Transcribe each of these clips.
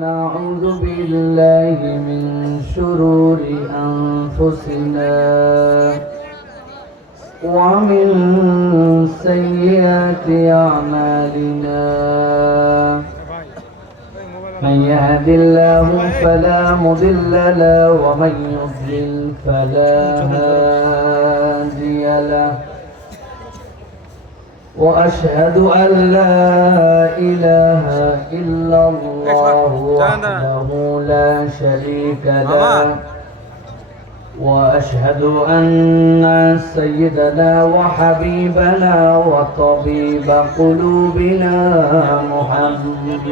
نعوذ بالله من شرور أنفسنا ومن سيئات أعمالنا. من يهد الله فلا مضل له ومن يضلل فلا هادي له. وأشهد أن لا إله إلا الله وحده لا شريك له. وأشهد أن سيدنا وحبيبنا وطبيب قلوبنا محمد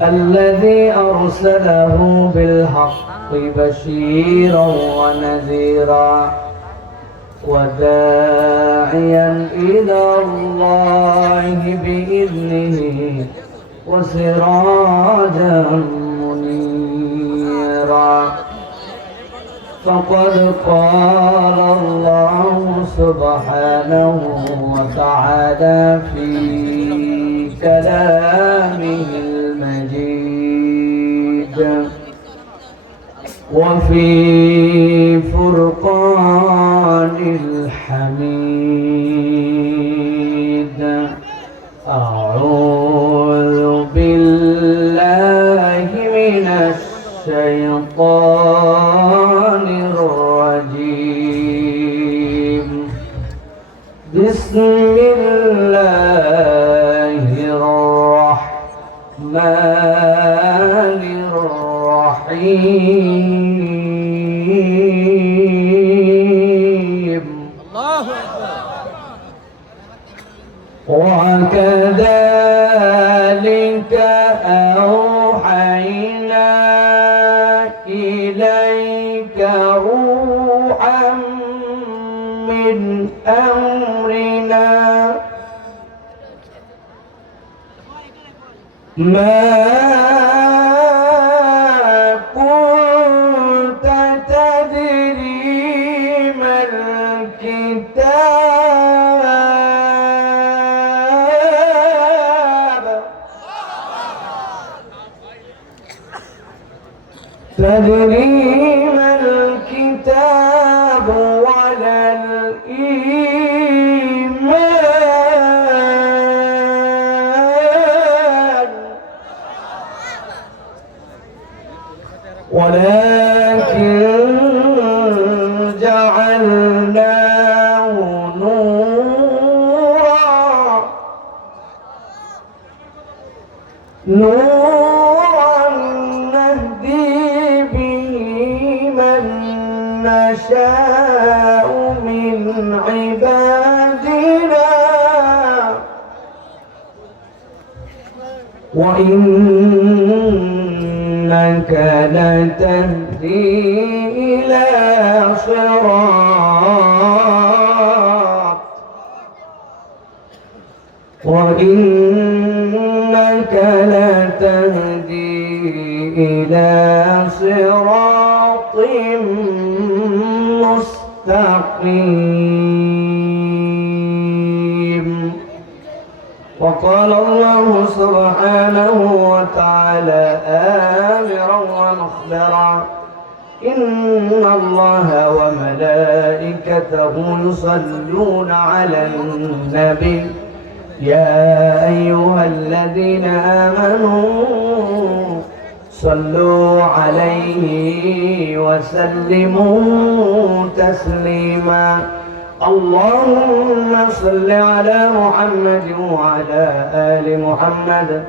الذي أرسله بالحق بشيرا ونذيرا وداعيا إلى الله بإذنه وسراجا منيرا. فقد قال الله سبحانه وتعالى في كلامه المجيد وفي فرقان الحميد. أعوذ بالله من الشيطان الرجيم. بسم الله الرحمن الرحيم. وكذلك أوحينا إليك روحا من أمرنا ما كنت تدري ما الكتاب ولا الإيمان ولكن جعلناه نورا نهدي به من نشاء من عبادنا وإنك لتهدي إلى صراط وإنك لتهدي إلى صراط مستقيم. وقال الله سبحانه وتعالى آمرا ومخبرا إن الله وملائكته يصلون على النبي يا أيها الذين آمنوا صلوا عليه وسلموا تسليما. اللهم صل على محمد وعلى آل محمد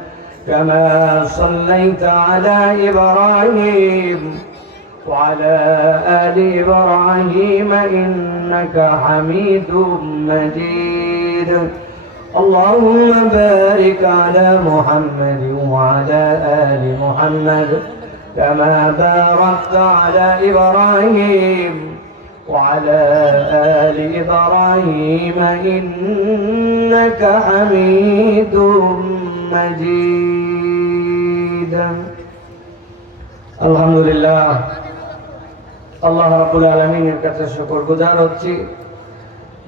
كما صليت على إبراهيم وعلى آل إبراهيم إنك حميد مجيد. اللهم بارك على محمد وعلى آل محمد كما باركت على إبراهيم وعلى آل إبراهيم إنك حميد مجيد. الحمد لله আল্লাহ রাব্বুল আলামিনের কাছে শুকরগুজার হচ্ছি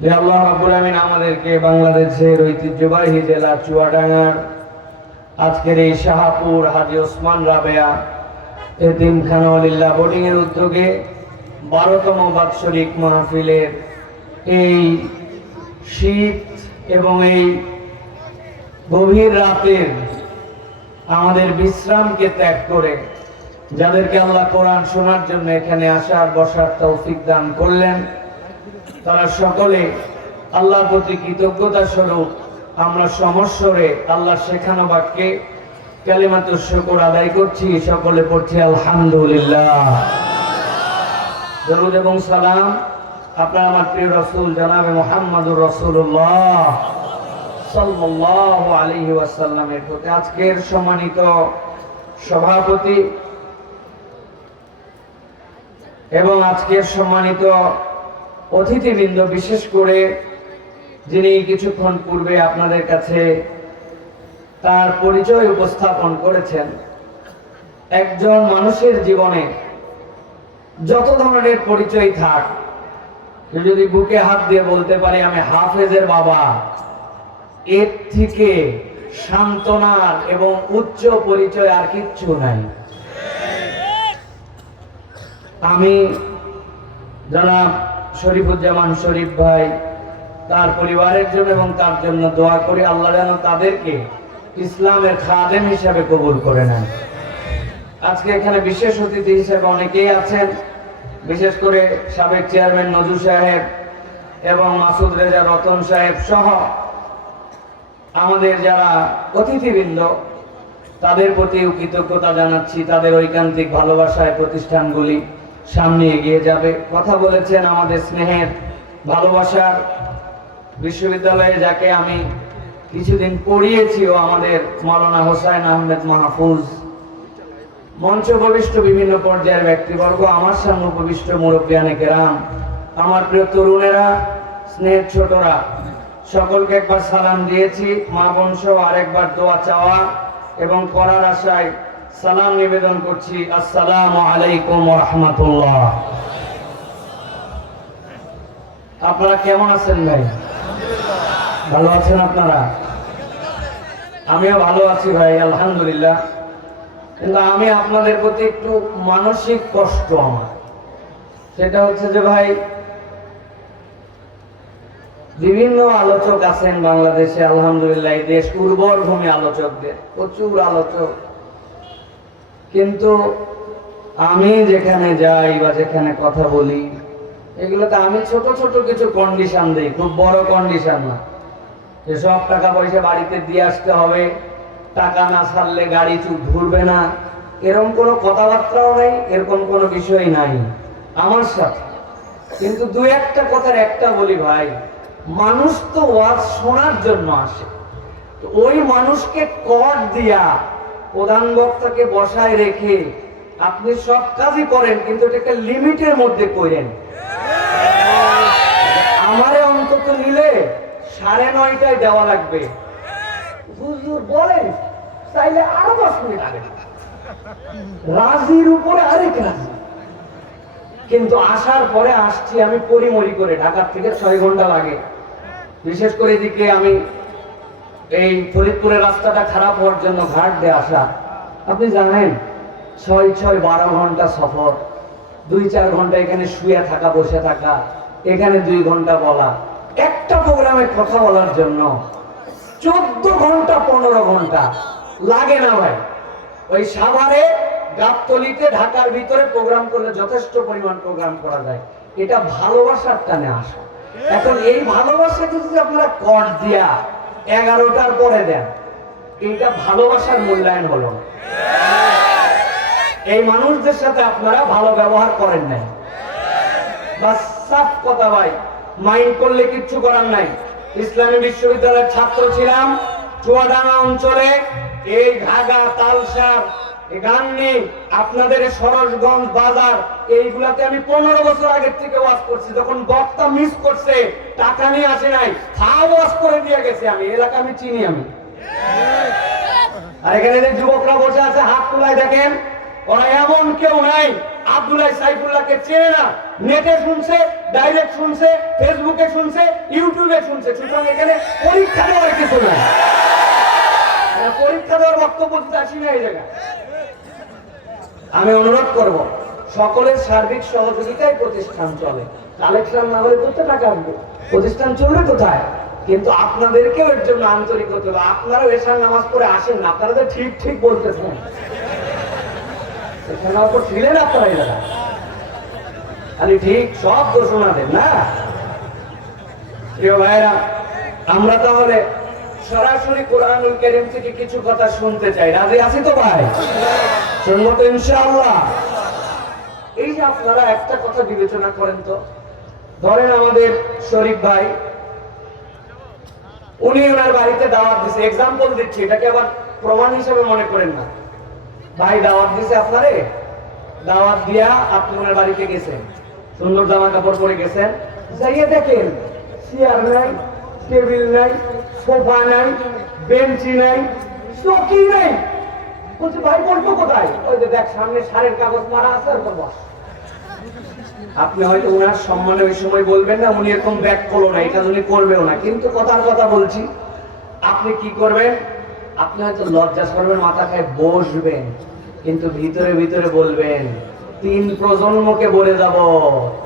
যে আল্লাহ রাব্বুল আলামিন আমাদেরকে বাংলাদেশের ঐতিহ্যবাহী জেলা চুয়াডাঙ্গার আজকের এই শাহপুর হাজী ওসমান রাবেয়া এতিমখানা ওয়ালিল্লাহ বোর্ডিং এর উদ্যোগে 12তম বাৎসরিক মাহফিলের এই শীত এবং এই গভীর রাতের আমাদের বিশ্রামকে ত্যাগ করে যাদেরকে আল্লাহ কোরআন শোনার জন্য এখানে আসার বসার তৌফিক দান করলেন, তারা সকলে আল্লাহর প্রতি কৃতজ্ঞতা স্বরূপ আমরা সমস্বরে আল্লাহ শেখানো বাক্যে কালিমাতুশ শুকর আদায় করছি। সকলে পড়ছি আলহামদুলিল্লাহ। দরুদ এবং সালাম আপনার আমার প্রিয় রাসূল জনাবে মুহাম্মদুর রাসূলুল্লাহ সাল্লাল্লাহু আলাইহি ওয়াসাল্লামের প্রতি। আজকের সম্মানিত সভাপতি এবং আজকের সম্মানিত অতিথিবৃন্দ, বিশেষ করে যিনি কিছুক্ষণ পূর্বে আপনাদের কাছে তার পরিচয় উপস্থাপন করেছেন, একজন মানুষের জীবনে যত ধরনের পরিচয় থাক, যদি বুকে হাত দিয়ে বলতে পারি আমি হাফেজের বাবা, এর থেকে সান্ত্বনার এবং উচ্চ পরিচয় আর কিচ্ছু নাই। আমি জনাব শরীফুজ্জামান শরীফ ভাই তার পরিবারের জন্য এবং তার জন্য দোয়া করি, আল্লাহ যেন তাদেরকে ইসলামের খাদেম হিসাবে কবুল করে নেন। আজকে এখানে বিশেষ অতিথি হিসেবে অনেকেই আছেন, বিশেষ করে সাবেক চেয়ারম্যান নজরুল সাহেব এবং মাসুদ রেজা রতন সাহেব সহ আমাদের যারা অতিথিবৃন্দ, তাদের প্রতিও কৃতজ্ঞতা জানাচ্ছি। তাদের ঐকান্তিক ভালোবাসায় প্রতিষ্ঠানগুলি সামনে এগিয়ে যাবে। কথা বলেছেন আমাদের স্নেহের ভালোবাসার বিশ্ববিদ্যালয়ে যাকে আমি কিছুদিন পড়িয়েছি, ও আমাদের মাওলানা হোসাইন আহমেদ মাহফুজ, মঞ্চ উপবিষ্ট বিভিন্ন পর্যায়ের ব্যক্তিবর্গ, আমার সামনে উপবিষ্ট মুরব্বিয়ানে কেরাম, আমার প্রিয় তরুণেরা, স্নেহের ছোটরা, সকলকে একবার সালাম দিয়েছি। মা বোন সহ আরেকবার দোয়া চাওয়া এবং করার আশায় সালাম নিবেদন করছি। আসসালামু আলাইকুম ওয়া রাহমাতুল্লাহ। আপনারা কেমন আছেন ভাই? ভালো আছেন আপনারা? আমিও ভালো আছি ভাই, আলহামদুলিল্লাহ। কিন্তু আমি আপনাদের প্রতি একটু মানসিক কষ্ট আমার, সেটা হচ্ছে যে ভাই, বিভিন্ন আলোচক আছেন বাংলাদেশে, আলহামদুলিল্লাহ, এই দেশ উর্বর ভূমি আলোচকদের, প্রচুর আলোচক, কিন্তু আমি যেখানে যাই বা যেখানে কথা বলি, এগুলোতে আমি ছোট ছোট কিছু কন্ডিশন দেই, খুব বড় কন্ডিশন না যে সব টাকা পয়সা বাড়িতে দিয়ে আসতে হবে, টাকা না ছাড়লে গাড়ি ঘুরবে না, এরকম কোনো কথাবার্তাও নেই, এরকম কোনো বিষয় নাই আমার সাথে। কিন্তু দু একটা কথার একটা বলি ভাই, মানুষ তো ওয়াজ শোনার জন্য আসে, তো ওই মানুষকে কর দিয়া প্রধান বক্তাকে বসায় রেখে আপনি সব কাজই করেন, কিন্তু এটাকে লিমিটের মধ্যে করেন। আমারে অন্তত নিলে 9:30টায় দেওয়া লাগবে, হুজুর বলেন চাইলে আরো 10 মিনিট আগে, রাজির উপরে আরেক রাজি। কিন্তু আসার পরে আসছি আমি পরিমরি করে, ঢাকার থেকে 6 ঘন্টা লাগে। বিশেষ করে এদিকে আমি এই ফরিদপুরের রাস্তাটা খারাপ হওয়ার জন্য ঘাট দিয়ে আসা, আপনি জানেন 6-12 ঘন্টা সফর, 2-4 ঘন্টা এখানে শুয়ে থাকা, বসে থাকা, এখানে 2 ঘন্টা বলা, একটা প্রোগ্রামে কথা বলার জন্য 14 ঘন্টা 15 ঘন্টা লাগে না ভাই। ওই সাভারে গাবতলীতে ঢাকার ভিতরে প্রোগ্রাম করলে যথেষ্ট পরিমাণ প্রোগ্রাম করা যায়, এটা ভালোবাসার টানে আসা। এখন এই ভালোবাসাকে যদি আপনারা কর দিয়া 11টার পরে দেন, এইটা ভালোবাসার মূল্যায়ন হলো না। এই মানুষদের সাথে আপনারা ভালো ব্যবহার করেন নাই, বাস সাফ কথা ভাই, মাইন্ড করলে কিচ্ছু করার নাই। ইসলামী বিশ্ববিদ্যালয়ের ছাত্র ছিলাম, চুয়াডাঙ্গা অঞ্চলে, এই ঘাগা, তালসার, গান্নি, আপনাদের সরসগঞ্জ বাজার, এইগুলাতে আমি 15 বছর আগের থেকে ওয়াজ করছি। যখন বক্তা মিস করছে, টাকা নিয়ে আসে নাই, ওয়াজ করে দিয়ে গেছে। আমি এলাকা আমি চিনি আমি। আর এখানে যে যুবকরা বসে আছে হাত তুলায় দেখেন, ওরা এমন কেউ নাই আব্দুল্লাহ সাইফুল্লাহকে চেনে না। নেটে শুনছে, ডাইরেক্ট শুনছে, ফেসবুকে শুনছে, ইউটিউবে শুনছে। সুতরাং এখানে পরীক্ষা দেওয়ার কিছু নাই। পরীক্ষা দেওয়ার বক্তব্য দিতে আসি না এই জায়গায়। আমি অনুরোধ করব সকলের সার্বিক সহযোগিতায় প্রতিষ্ঠান চলে, কালেকশন না হলে করতে টাকা আসবে, প্রতিষ্ঠান চলবে কোথায়? কিন্তু আপনাদেরকেও এর জন্য আন্তরিক হতে হবে। আপনারাও এশার নামাজ পড়ে আসেন না, আপনারা তো ঠিক ঠিক বলতেছেন, এখানে অল্প ছিলেন আপনারা এই জায়গায়, খালি ঠিক সব ঘোষণা দেন না। প্রিয় ভাইরা, আমরা তাহলে সরাসরি কোরআনুল কারীম থেকে কিছু কথা শুনতে চাই। রাজি আছি তো ভাই? শুনবো তো ইনশাআল্লাহ। এই যে আপনারা একটা কথা বিবেচনা করেন তো, ধরেন আমাদের শরীফ ভাই, উনি ওনার বাড়িতে দাওয়াত দিছে, এক্সাম্পল দিচ্ছি, এটাকে আবার প্রমাণ হিসেবে মনে করেন না। ভাই দাওয়াত দিছে আপনারে, দাওয়াত দিয়া আপনি ওনার বাড়িতে গেছেন, সুন্দর জামা কাপড় পরে গেছেন, যাইয়ে দেখেন চেয়ার নাই, টেবিল নাই, সোফা নাই, বেঞ্চি নাই, চৌকি নাই। বলছি ভাই বলবো কোথায়? ওই যে দেখ সামনে সারের কাগজ মারা আছে, আর বলবো। আপনি হয়তো ওনার সম্মানে ওই সময় বলবেন না, উনি এরকম ব্যাক করলো না, এটা উনি করবেও না, কিন্তু কথার কথা বলছি, আপনি কি করবেন? আপনি হয়তো লজ্জা করবেন, মাথা খায় বসবেন, কিন্তু ভিতরে ভিতরে বলবেন, 3 প্রজন্মকে বলে যাব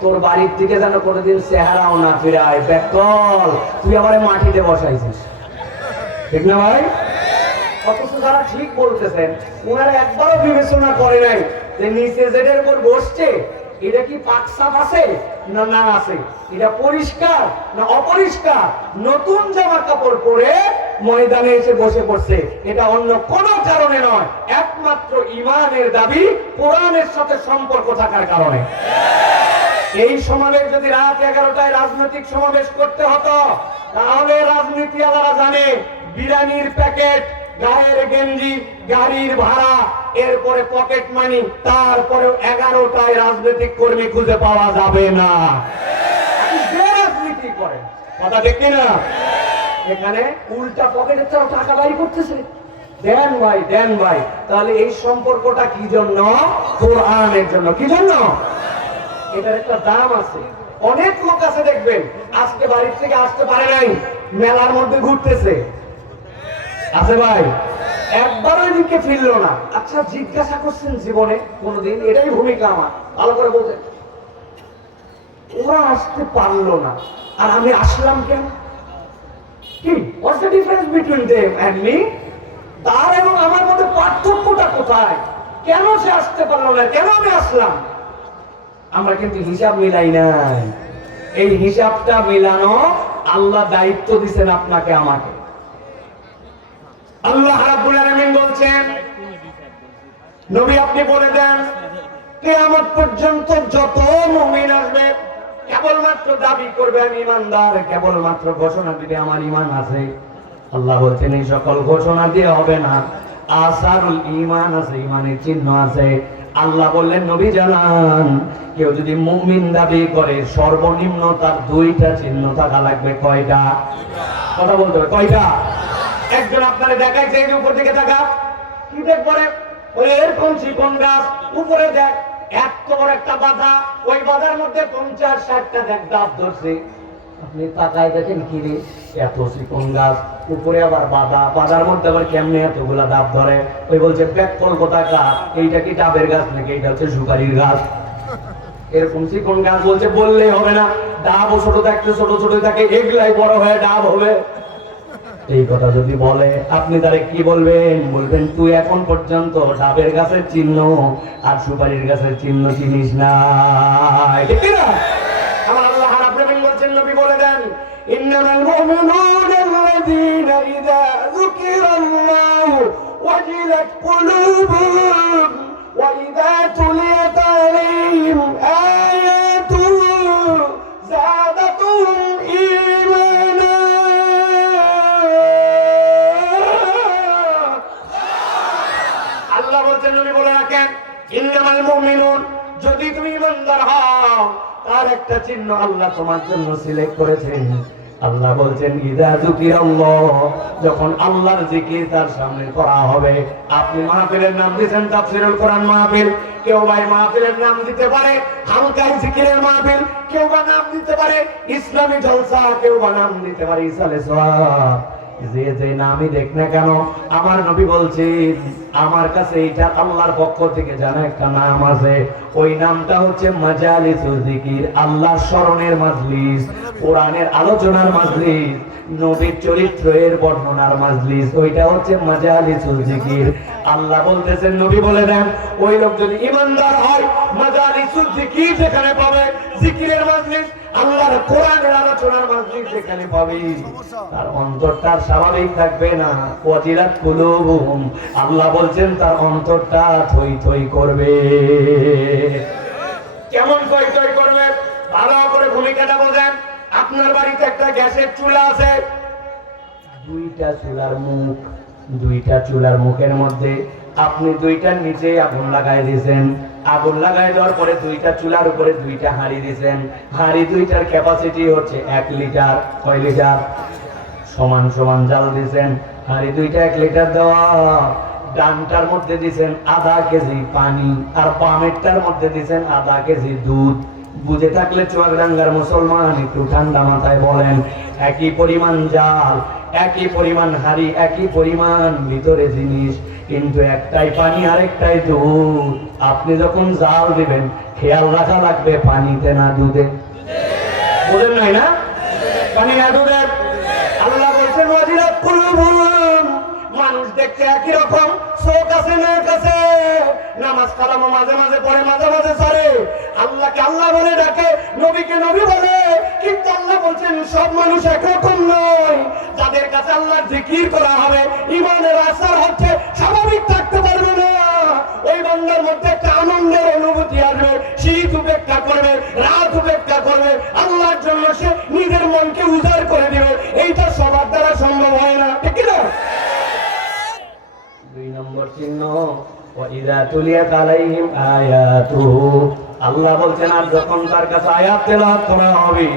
তোর বাড়ির থেকে যেন কোনোদিন চেহারাও না ফিরায়, ব্যাকল তুই আমার মাটিতে বসাইছিস, ঠিক না ভাই? অথচ যারা ঠিক বলতেছেন ওনারা একবারও বিবেচনা করে নাই যে নিচে যেটার উপর বসছে এটা কি পাকসাপ আছে না না আছে, এটা পরিষ্কার না অপরিষ্কার, নতুন জামা কাপড় পরে ময়দানে এসে বসে পড়ছে, এটা অন্য কোনো কারণে নয়, একমাত্র ঈমানের দাবি কোরআনের সাথে সম্পর্ক থাকার কারণে। এই সমাবেশ যদি রাত 11টায় রাজনৈতিক সমাবেশ করতে হতো, তাহলে রাজনীতি আলাদা জানে বিরিয়ানির প্যাকেট, গায়ের গেঞ্জি, গাড়ির ভাড়া, এরপরে পকেট মানি, তারপরেও 11টায় রাজনৈতিক কর্মী খুঁজে পাওয়া যাবে না। রাজনীতি করে কথা দেখি না, এখানে উল্টা পকেটের চাও টাকা বাড়ি করতেছে, দেন ভাই দেন ভাই। তাহলে এই সম্পর্কটা কি জন্য? কোরআনের জন্য। কি জন্য? এটার একটা দাম আছে। অনেক লোক আছে দেখবেন আজকে বাড়ির থেকে আসতে পারে নাই, মেলার মধ্যে ঘুরতেছে, আছে ভাই, একবারও এদিকে ফিরলো না। আচ্ছা জিজ্ঞাসা করছেন জীবনে কোনদিন? এটাই ভূমিকা আমার, ভালো করে বলতে। ওরা আসতে পারলো না আর আমি আসলাম কেন? কি what's the difference between them and me? তার এবং আমার মধ্যে পার্থক্যটা কোথায়? কেন সে আসতে পারলো না, কেন আমি আসলাম? আমরা কিন্তু হিসাব মিলাই নাই। এই হিসাবটা মিলানো আল্লাহ দায়িত্ব দিয়েছেন আপনাকে আমাকে। আল্লাহ রাব্বুল আলামিন বলছেন, নবী আপনি বলে দেন কিয়ামত পর্যন্ত যত মুমিন আসবে কেবলমাত্র দাবি করবে আমি ইমানদার, কেবলমাত্র ঘোষণা দিবে আমার ঈমান আছে। আল্লাহ বলছেন এই সকল ঘোষণা দিয়ে হবে না, আসারুল ঈমান আছে, ঈমানের চিহ্ন আছে। আল্লাহ বললেন নবী জানান, কেউ যদি মুমিন দাবি করে সর্বনিম্ন তার 2টা চিহ্ন থাকা লাগবে। কয়টা? কথা বলতে হবে, কয়টা? একজন আপনারে দেখাইছে এই যে উপর দিকে তাকা, কি দেখ পরে ওই এরকম চিকন গাছ, উপরে দেখ এত বড় একটা বাধা, ওই বাধার মধ্যে 50-60টা দেখ ডাব ধরছে। আপনি তাকায় দেখেন কি রে, এত চিকন গাছ, উপরে আবার বাধা, বাধার মধ্যে আবার কেমনে এতগুলা ডাব ধরে? ওই বলছে ব্যাকল কোথাকা, এইটা কি ডাবের গাছ নাকি এইটা হচ্ছে সুপারির গাছ? এরকম চিকন গাছ বলছে বললেই হবে না, ডাবও ছোট থাকতে ছোট ছোট থাকে, এগুলাই বড় হয়ে ডাব হবে। এই কথা যদি বলে আপনি তারে কি বলবেন? বলবেন তুই এখন পর্যন্ত ডাবের গাছের চিহ্ন আর সুপারির গাছের চিহ্ন চিনিস না। ঠিক না? আমার আল্লাহ রাব্বুল আলামিন বলছেন, নবী বলে দেন ইন্নামাল মুমিনুনা আল্লাযীনা ইযা যুকিরাল্লাহু ওয়াজিলাত কুলুবুহুম ওয়া ইযা তুলিয়াত আলাইহিম আয়াতুহু যাদাতুহুম ঈমানা। আল্লাহ বলছেন নবী বলে রাখেন ইন্নামাল মুমিনুন, যদি তুমি ইমানদার হও তার একটা চিহ্ন আল্লাহ তোমার জন্য সিলেক্ট করেছেন। আল্লাহ বলছেন ইযা যুকিরাল্লাহ, যখন আল্লাহর জিকির তার সামনে করা হবে। আপনি মাহফিলের নাম দিয়েছেন তাফসীরুল কোরআন মাহফিল, কেউ ভাই মাহফিলের নাম দিতে পারে হালকা জিকিরের মাহফিল, কেউ বা নাম দিতে পারে ইসলামী জলসা, কেউ বা নাম দিতে পারে ইসালে সওয়াব। যে যে নামই দেখ না কেন, আমার নবী বলছেন আমার কাছে এটা আল্লাহর পক্ষ থেকে জানা একটা নাম আছে, ওই নামটা হচ্ছে মাজালিসুল জিকির, আল্লাহর স্মরণের মাজলিস, কোরআনের আলোচনার মাজলিস, নবীর চরিত্রের বর্ণনার মাজলিস, ওইটা হচ্ছে মাজালিসুল জিকির। আল্লাহ বলতেছেন নবী বলে দেন, ওই লোক যদি ইমানদার হয় মাজালিসুল জিকির যেখানে পাবে, জিকিরের মাজলিস, আল্লাহর কোরআনের আলোচনার মাজলিস যেখানে পাবে, তার অন্তরটা স্বাভাবিক থাকবে না। ওয়াজিলাত কুলুবুহুম, আল্লাহ বলছেন তার অন্তরটা থই থই করবে। কেমন থই থই করবে? ভালো করে ভূমিকাটা বোঝেন। আপনার বাড়িতে একটা গ্যাসের চুলা আছে, দুইটা চুলার মুখ, দুইটা চুলার মুখের মধ্যে আপনি দুইটার নিচে আগুন লাগাই দিয়েছেন, আগুন লাগাই দেওয়ার পরে দুইটা চুলার উপরে দুইটা হাঁড়ি দিয়েছেন, হাঁড়ি দুইটার ক্যাপাসিটি হচ্ছে 1 লিটার। কয় লিটার? সমান সমান জাল দিয়েছেন, হাঁড়ি দুইটা 1 লিটার দেওয়া, ডানটার মধ্যে দিয়েছেন আধা কেজি পানি, আর বামেরটার মধ্যে দিয়েছেন আধা কেজি দুধ। বুঝে থাকলে চুয়াডাঙ্গার মুসলমান একটু ঠান্ডা মাথায় বলেন, একই পরিমাণ জাল, একই পরিমাণ হাড়ি, একই পরিমাণ ভিতরে জিনিস, কিন্তু একটাই পানি আর একটাই দুধ। আপনি যখন জাল দিবেন খেয়াল রাখা লাগবে পানিতে না দুধে। বুঝেন নাই না? পানি না দুধে। আল্লাহ বলছেন ওয়াজিলাত কুলুবুহুম, মানুষ দেখতে একই রকম, চোখ আছে নাক আছে, নামাজ কালামও মাঝে মাঝে পড়ে মাঝে মাঝে ছাড়ে, আল্লাহকে আল্লাহ বলে ডাকে, নবীকে নবী বলে, কিন্তু আল্লাহ বলছেন সব মানুষ একরকম নয়। যাদের কাছে আল্লাহর জিকির করা হবে, ঈমানের আসার হচ্ছে স্বাভাবিক থাকতে পারবে না, ওই বান্দার মধ্যে একটা আনন্দের অনুভূতি আসবে, শীত উপেক্ষা করবে, রাত উপেক্ষা করবে, আল্লাহর জন্য সে নিজের মনকে উজাড় করে দিবে। এইটা সবার দ্বারা সম্ভব হয় না, ঠিক না? 2 নম্বর চিহ্ন, ওয়াইদা তুলিয়াত আলাইহিম আয়াতুহু, আল্লাহ বলছেন আর যখন তার কাছে আয়াত তেলাওয়াত করা হবে,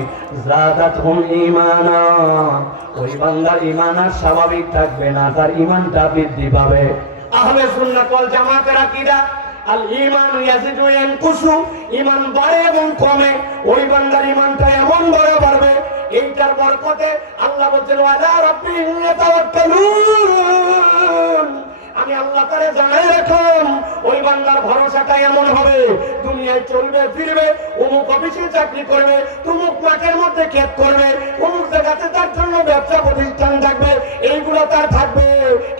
যাদাতহুম ঈমানা, ওই বান্দার ঈমান আর স্বাভাবিক থাকবে না, তার ঈমানটা বৃদ্ধি পাবে। আহলে সুন্নাত ওয়াল জামাতের আকীদা, আল ঈমান ইয়াজিদু ইয়ানকুসু, ঈমান বাড়ে এবং কমে, ওই বান্দার ঈমানটা এমন বড় বাড়বে, এইটার বরকতে আল্লাহ বলছেন ওয়ালা রাব্বিহিম ইয়াতাওয়াক্কালুন, আমি আল্লাহ তাআলা জানাই রাখলাম ওই বান্দার ভরসাটা এমন হবে, দুনিয়ায় চলবে ফিরবে, অমুক অফিসে চাকরি করবে, অমুক মাঠের মধ্যে ক্ষেত করবে, অমুক জায়গাতে তার জন্য ব্যবসা প্রতিষ্ঠান থাকবে, এইগুলো তার থাকবে,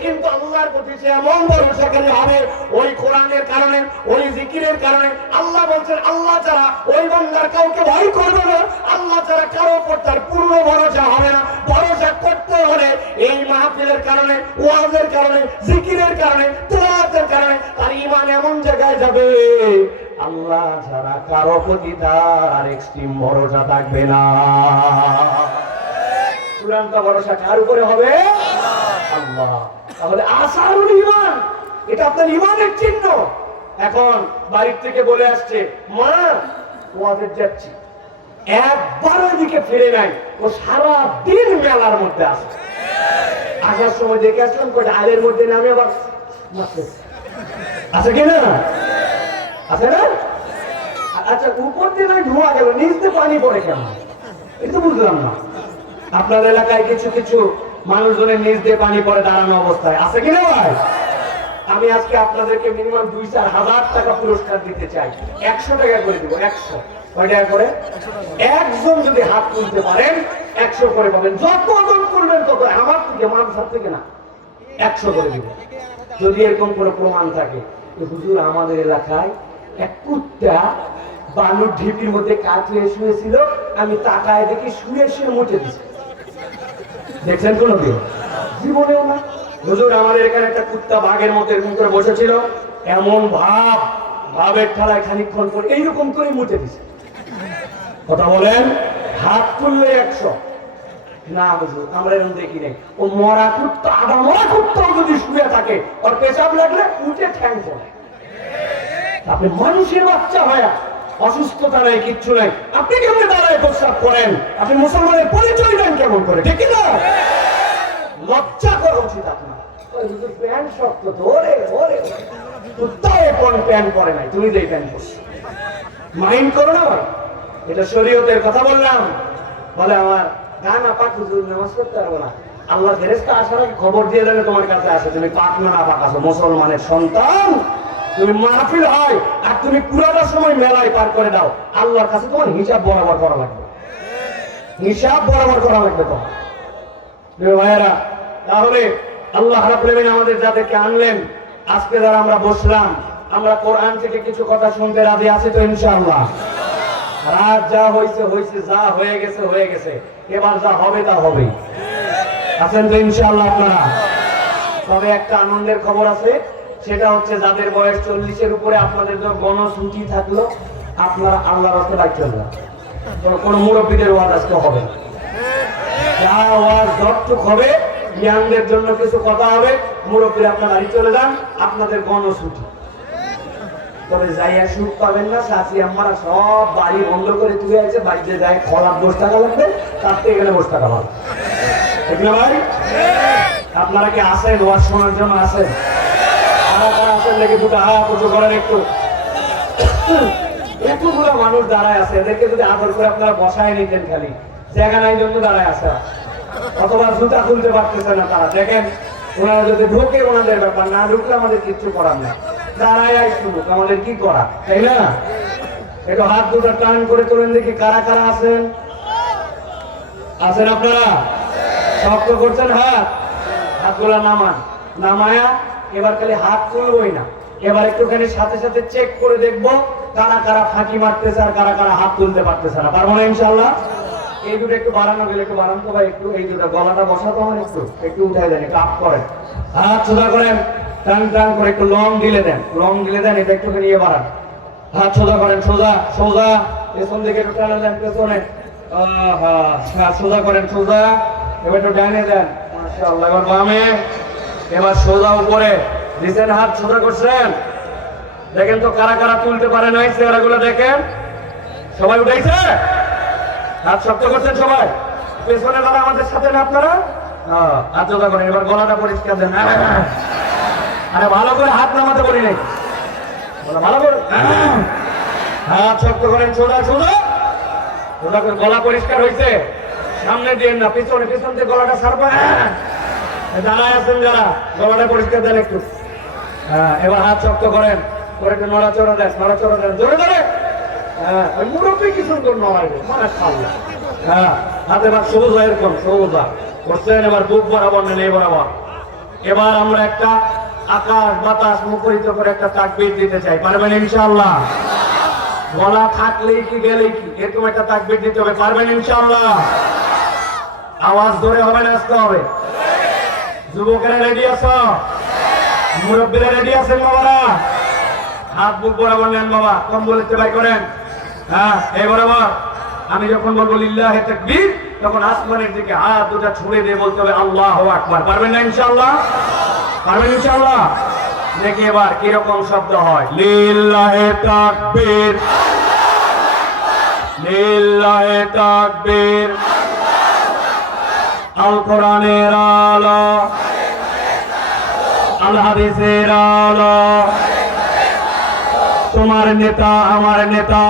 কিন্তু আল্লাহর প্রতি সে এমন ভরসাকারী হবে ওই কোরআনের কারণে, ওই জিকিরের কারণে। আল্লাহ বলছেন আল্লাহ ছাড়া ওই বান্দার কাউকে ভয় করবে না, আল্লাহ ছাড়া কারো উপর তার পূর্ণ ভরসা হবে না। ভরসা করতে হলে এই মাহফিলের কারণে, ওয়াজের কারণে, জিকিরের কারণে, তেলাওয়াতের কারণে তার ঈমান এমন জায়গায় যাবে, আল্লাহ ছাড়া কারো প্রতি তার এক্সট্রিম ভরসা থাকবে না। চূড়ান্ত ভরসা কার উপরে হবে? আল্লাহ। তাহলে আসারুল ঈমান, এটা আপনার ঈমানের চিহ্ন। এখন বাড়ির থেকে বলে আসছে মা ওয়াজে যাচ্ছি, একবার ওইদিকে ফিরে নাই, ও সারা দিন মেলার মধ্যে আসে, আসার সময় দেখে আসলাম কয়টা আলের মধ্যে নামে আবার আছে কিনা? আছে না? আচ্ছা, উপর দিয়ে নয় ধোঁয়া গেল, নিচ দিয়ে পানি পড়ে কেমন, এটা বুঝলাম না। আপনার এলাকায় কিছু কিছু মানুষজনের নিচ দিয়ে পানি পড়ে দাঁড়ানো অবস্থায় আছে কিনা ভাই? আমি আজকে আপনাদেরকে মিনিমাম 2-4 হাজার টাকা পুরস্কার দিতে চাই, 100 টাকা করে দিব। 100 কয় টাকা করে? একজন যদি হাত তুলতে পারেন 100 করে পাবেন, যতজন করবেন তত, আমার থেকে মানুষের থেকে না, 100 করে দিব। যদি এরকম কোনো প্রমাণ থাকে হুজুর আমাদের এলাকায় এক কুত্তা বালুর ঢিপির মধ্যে কাটিয়ে শুয়েছিল, আমি তাকায় দেখি শুয়ে শুয়ে মুটে দিছি, দেখছেন কোনো দিন? জীবনেও না। হুজুর আমাদের এখানে একটা কুত্তা বাঘের মতো এরকম করে বসেছিল, এমন ভাবের ঠালায় খানিকক্ষণ পর এইরকম করে মুটে দিছে। কথা বলেন, হাত তুললে 100 না হুজুর আমরা এরকম দেখি নাই। ও মরা কুত্তা, আধা মরা কুত্তাও যদি শুয়ে থাকে, ওর পেশাব লাগলে উঠে ঠ্যাং পড়ে। আপনি মানুষের বাচ্চা হয়, অসুস্থতা নাই, কিচ্ছু নাই, আপনি কেমনে দাঁড়ায় প্রস্রাব করেন? আপনি মুসলমানের পরিচয় দেন কেমন করে, ঠিক না? লজ্জা করা উচিত আপনার। প্যান্ট শক্ত তো, ওরে ওরে কুত্তাও কোন প্যান্ট পরে নাই, তুমি যেই প্যান্ট পরছো মাইন্ড করো না। এটা শরীয়তের কথা বললাম। বলে আমার গান আপা হুজুর নামাজ পড়তে পারবো না, আল্লাহ ফেরেশতা আসার আগে খবর দিয়ে দেবে তোমার কাছে আসে তুমি পাক না পাক আছো, মুসলমানের সন্তান তুমি মাহফিল হয় আর তুমি পুরোটা সময় মেলায় পার করে দাও, আল্লাহর কাছে তোমার হিসাব বরাবর করা লাগবে, হিসাব বরাবর করা লাগবে তোমার। প্রিয় ভাইয়েরা, তাহলে আল্লাহ রাব্বুল আলামিন আমাদের যাদেরকে আনলেন, আজকে যারা আমরা বসলাম, আমরা কোরআন থেকে কিছু কথা শুনতে রাজি আছি তো ইনশাআল্লাহ? রাত যা হয়েছে হয়েছে, যা হয়ে গেছে হয়ে গেছে, এবার যা হবে তা হবেই। আছেন তো ইনশাআল্লাহ আপনারা? তবে একটা আনন্দের খবর আছে, সেটা হচ্ছে যাদের বয়স 40-এর উপরে আপনাদের তো গণছুটি থাকলো, আপনারা আল্লাহর রাস্তায় বাইক চলবেন, কোনো মুরব্বীদের ওয়াজ আজকে হবে না। যা ওয়াজ যতটুক হবে, ইয়াংদের জন্য কিছু কথা হবে, মুরব্বীরা আপনার বাড়ি চলে যান, আপনাদের গণছুটি। তবে যাইয়া সুখ পাবেন না, শাশি আম্মারা সব বাড়ি বন্ধ করে তুলে আছে, বাড়িতে যায় খরার 10 টাকা লাগবে, তার থেকে এখানে 10 টাকা পাবে, ঠিক না ভাই? আপনারা কি আসেন ওয়াজ শোনার জন্য? আসেন? আসেন দেখি দুটো হাত উঁচু করেন একটু। এতগুলো মানুষ দাঁড়ায় আছে, এদেরকে যদি আদর করে আপনারা বসায় নিতেন, খালি জায়গা নাই জন্য দাঁড়ায় আছে, অথবা জুতা খুলতে পারতেছে না তারা। দেখেন ওনারা যদি ঢোকে ওনাদের ব্যাপার, না ঢুকলে আমাদের কিচ্ছু করার নেই, দাঁড়ায় শুনুক, আমাদের কি করা, তাই না? একটু হাত দুটো টান করে তোলেন দেখি কারা কারা আছেন। আছেন আপনারা? শক্ত করছেন হাত, হাতগুলা নামান, নামায়া এবার খালি হাত তুলবই না, এবার একটুখানি সাথে সাথে চেক করে দেখবো কারা কারা ফাঁকি মারতেছে আর কারা কারা হাত তুলতে পারতেছে না। পারবো না ইনশাআল্লাহ? এই দুটো একটু বাড়ানো গেলে একটু বাড়ান তো ভাই, একটু এই দুটো গলাটা বসাতো আমার, একটু উঠাই দেন, একটু আপ করেন, হাত সোজা করেন, টান টান করে একটু লং দিলে দেন, লং দিলে দেন, এটা একটু নিয়ে বাড়ান, হাত সোজা করেন, সোজা সোজা, পেছন দিকে একটু টানে দেন, পেছনে সোজা করেন, সোজা, এবার একটু ডানে দেন, মাশাআল্লাহ, এবার বামে, এবার সোজা উপরে দিচ্ছেন, হাত সোজা করছেন। দেখেন তো কারা কারা তুলতে পারে নাই, চেহারাগুলো দেখেন, সবাই উঠাইছে, হাত শক্ত করছেন সবাই, পেছনে যারা আমাদের সাথে না আপনারা, হাত সোজা করেন, এবার গলাটা পরিষ্কার দেন, আরে ভালো করে হাত নামাতে বলি নাই, ভালো করে হাত শক্ত করেন, সোজা সোজা সোজা করে, গলা পরিষ্কার হয়েছে, সামনে দিয়ে না পিছনে, পিছন দিয়ে গলাটা ছাড়বো, দাঁড়ায় আছেন যারা, গলাটা পরিষ্কার দেন একটু, এবার হাত শক্ত করেন, করে একটু নড়াচড়া দেন, নড়াচড়া দেন জোরে জোরে, মুরব্বী কি সুন্দর নড়াইবে, মাশাআল্লাহ, হাতে এবার সোজা, এরকম সোজা করছেন, এবার বুক বরাবর নেন, এই বরাবর। এবার আমরা একটা আকাশ বাতাস মুখরিত করে একটা তাকবীর দিতে চাই, পারবেন ইনশাআল্লাহ? গলা থাকলেই কি গেলেই কি, এরকম একটা তাকবীর দিতে হবে, পারবেন ইনশাআল্লাহ? আওয়াজ ধরে হবে না, আসতে হবে। যুবকেরা রেডি আছো? মুরব্বীরা রেডি আছেন বাবারা? হাত বুক বরাবর নেন বাবা, কম্বল ইত্তেবাই করেন, এই বরাবর। আমি যখন বলবো লিল্লাহি তাকবীর, তখন আসমানের দিকে হাত দুটা ছুঁড়ে দিয়ে বলতে হবে আল্লাহু আকবার, পারবেন না ইনশাআল্লাহ? পারবেন ইনশাআল্লাহ? দেখি এবার কিরকম শব্দ হয়, লিল্লাহি তাকবীর, লিল্লাহি তাকবীর, আল কোরআনের আলো, আল হাদিসের আলো, তোমার নেতা আমার নেতা,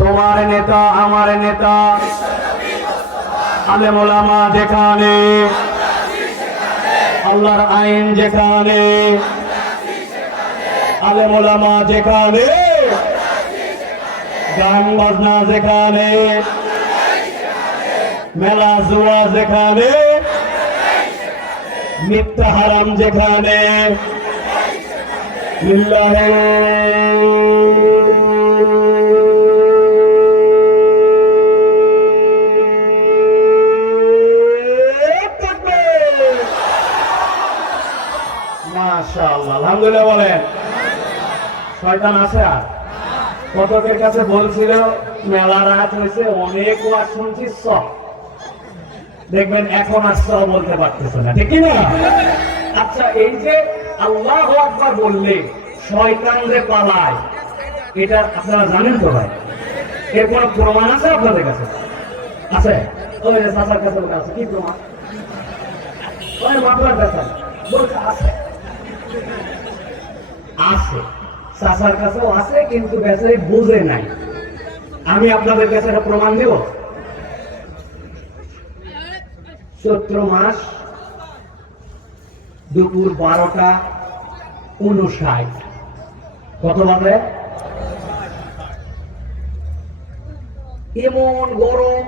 তোমার নেতা আমার নেতা, আলেম ওলামা যেখানে, আল্লাহর আইন যেখানে, আলেম ওলামা যেখানে, গান বাজনা যেখানে, মেলা জুয়া যেখানে, মিথ্যা হারাম যেখানে, লিল্লাহি মাশাআল্লাহ, আলহামদুলিল্লাহ বলেন। শয়তান আছে আর? কতকের কাছে বলছিল মেলা রাত হয়েছে, অনেক ওয়াজ শুনছি, সব দেখবেন এখন আর সব বলতে পারতেছে না, ঠিক না? আচ্ছা, এই যে আল্লাহু আকবার বললে শয়তান যে পালায়, এটা আপনারা জানেন তো ভাই? এর কোনো প্রমাণ আছে আপনাদের কাছে? আছে? ওই যে চাচার কাছে আছে, কি প্রমাণ? ওই মাপলার কাছে বলছে আছে, আছে, চাচার কাছেও আছে, কিন্তু বেচারি বুঝে নাই। আমি আপনাদের কাছে একটা প্রমাণ দেব। চৈত্র মাস, দুপুর 12:59। কত বাজে? এমন গরম,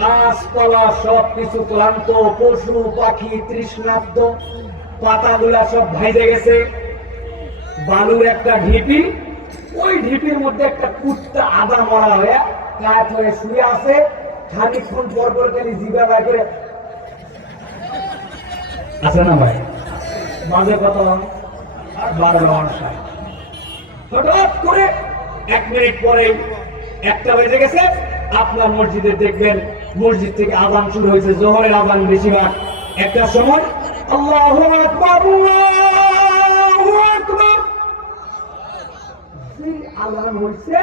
গাছপালা সবকিছু ক্লান্ত, পশু পাখি তৃষ্ণার্ত, পাতাগুলা সব ভাইজে গেছে। বালুর একটা ঢিপি, ওই ঢিপির মধ্যে একটা কুত্তা আদা মরা হয়ে কাঠ হয়ে শুয়ে আছে। খানিকক্ষণ পর পর খালি জিভা বের করে আছে না ভাই? বাজে কত? 12:60। হঠাৎ করে 1 মিনিট পরে 1টা বেজে গেছে। আপনার মসজিদে দেখবেন মসজিদ থেকে আযান শুরু হয়েছে, জোহরের আযান বেশিরভাগ 1টার সময়। আল্লাহু আকবার, আল্লাহু আকবার। যে আযান হয়েছে,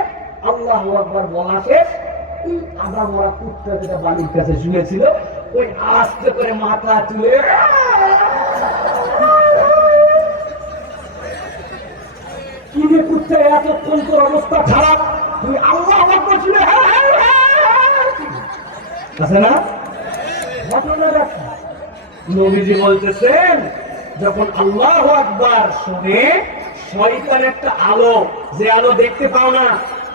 আল্লাহু আকবার বলা শেষ, এই আদা মরা কুত্তা যেটা বালির কাছে শুয়েছিল, ওই আস্তে করে মাথা তুলে কি রে কুত্তা, এতক্ষণ তোর অবস্থা খারাপ, তুই আল্লাহু আকবার শুনে আছে না? ঘটনাটা নবীজি বলতেছেন, যখন আল্লাহু আকবার শুনে শয়তান একটা আলো, যে আলো দেখতে পাও না,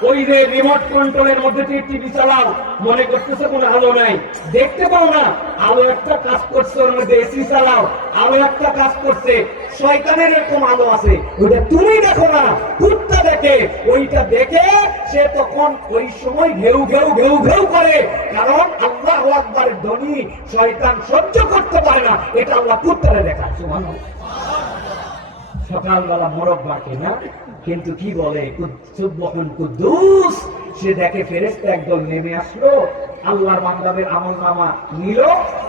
ওই যে রিমোট কন্ট্রোলের মধ্যে টিভি চালাও, মনে করতেছে কোনো আলো নাই, দেখতে পাও না, আলো একটা কাজ করছে, ওর মধ্যে এসি চালাও, আলো একটা কাজ করছে। শয়তানের এরকম আলো আছে, ওইটা তুমি দেখো না, কুত্তা দেখে। ওইটা দেখে সে তখন ওই সময় ঘেউ ঘেউ ঘেউ ঘেউ করে, কারণ আল্লাহু আকবারের ধ্বনি শয়তান সহ্য করতে পারে না। এটা আল্লাহ কুত্তারে দেখায়। সুবহানাল্লাহ। সকালবেলা মোরগ বাকে না, কিন্তু কি বলে সুবহান কুদ্দুস, সে দেখে ফেরেশতা একদল নেমে আসলো, আল্লাহর বান্দাদের আমলনামা নিল,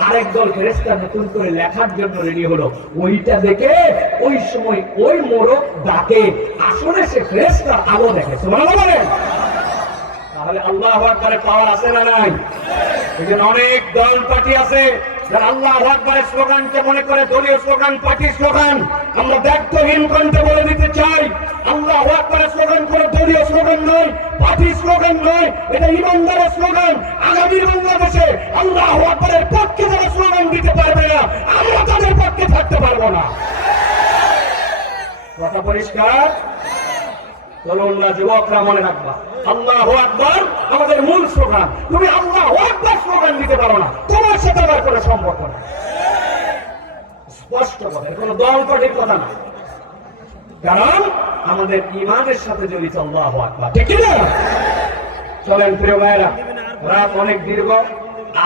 আরেক দল ফেরেশতা নতুন করে লেখার জন্য রেডি হলো। ওইটা দেখে ওই সময় ওই মোরগ ডাকে, আসলে সে ফেরেশতার আলো দেখে। সুবহানাল্লাহ বলেন। তাহলে আল্লাহু আকবারের পাওয়ার আছে না নাই? এখানে অনেক দল পার্টি আছে যারা আল্লাহু আকবারের স্লোগানকে মনে করে দলীয় স্লোগান, পার্টির স্লোগান। আমরা দায়িত্বহীন কণ্ঠে বলে দিতে চাই, আল্লাহু আকবারের স্লোগান করে দলীয় স্লোগান নয়, পার্টির স্লোগান নয়, এটা ইমানদারের স্লোগান। আগামী বাংলাদেশে আল্লাহু আকবারের পক্ষে যারা স্লোগান দিতে পারবে না, আমরা তাদের পক্ষে থাকতে পারবো না। কথা পরিষ্কার? চলুন না যুবকরা, মনে রাখবা, আল্লাহু আকবার আমাদের মূল স্লোগান। তুমি আল্লাহু আকবার স্লোগান দিতে পারো না, তোমার সাথে আবার কোনো সম্পর্ক না। স্পষ্ট কথা, কোনো দল পার্টির কথা না, কারণ আমাদের ঈমানের সাথে জড়িত আল্লাহু আকবার, ঠিক না? চলেন প্রিয় ভাইরা, রাত অনেক দীর্ঘ,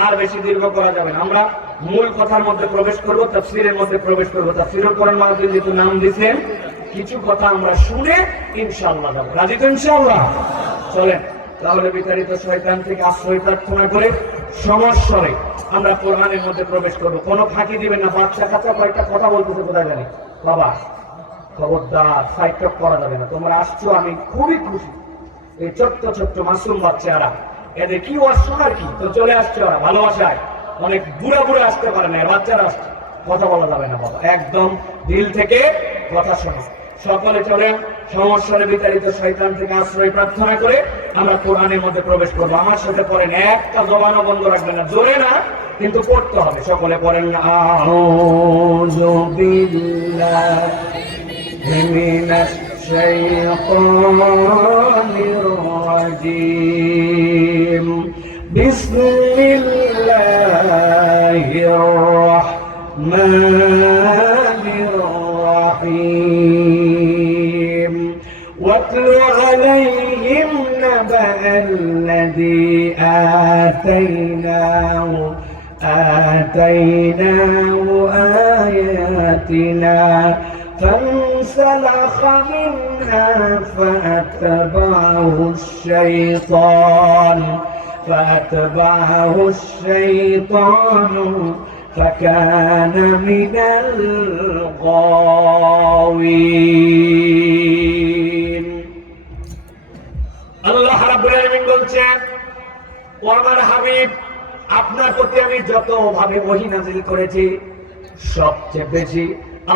আর বেশি দীর্ঘ করা যাবে না। আমরা মূল কথার মধ্যে প্রবেশ করব, তাফসীরের মধ্যে প্রবেশ করব। তাফসীরুল কোরআন মাহফিল যেহেতু নাম দিয়েছেন, কিছু কথা আমরা শুনে ইনশাআল্লাহ যাব। রাজি তো ইনশাআল্লাহ? চলেন তাহলে বিতাড়িত শয়তান থেকে আশ্রয় প্রার্থনা করে সমস্বরে আমরা কোরআনের মধ্যে প্রবেশ করব। কোনো ফাঁকি দিবেন না। বাচ্চা কাচ্চা কয়েকটা কথা বলতেছে, কোথায় জানি, বাবা খবরদার সাইড টক করা যাবে না। তোমরা আসছো, আমি খুবই খুশি। এই ছোট্ট ছোট্ট মাসুম বাচ্চারা, এদের কি ওয়াজ শোনার কি, তো চলে আসছে ওরা ভালোবাসায়। অনেক বুড়া বুড়া আসতে পারে না, বাচ্চারা আসছে, কথা বলা যাবে না বাবা, একদম দিল থেকে কথা শোনো। সকলে চলেন সমস্যারে বিতাড়িত শয়তান থেকে আশ্রয় প্রার্থনা করে আমরা কোরআনের মধ্যে প্রবেশ করবো। আমার সাথে পড়েন, একটা জবানও বন্ধ রাখবেন না, জোরে না কিন্তু পড়তে হবে। সকলে পড়েন, আউযু বিল্লাহি মিনাশ শাইতানির রাজীম, বিসমিল্লাহির রাহমানির রাহিম। واتل عليهم نبأ الذي آتيناه آياتنا فانسلخ منها فأتبعه الشيطان فكان من الغاوين। আল্লাহ রাব্বুল আলামিন বলছেন, ও আমার হাবিব, আপনার প্রতি আমি যত ভাবে ওহী নাযিল করেছি, সবচেয়ে বেশি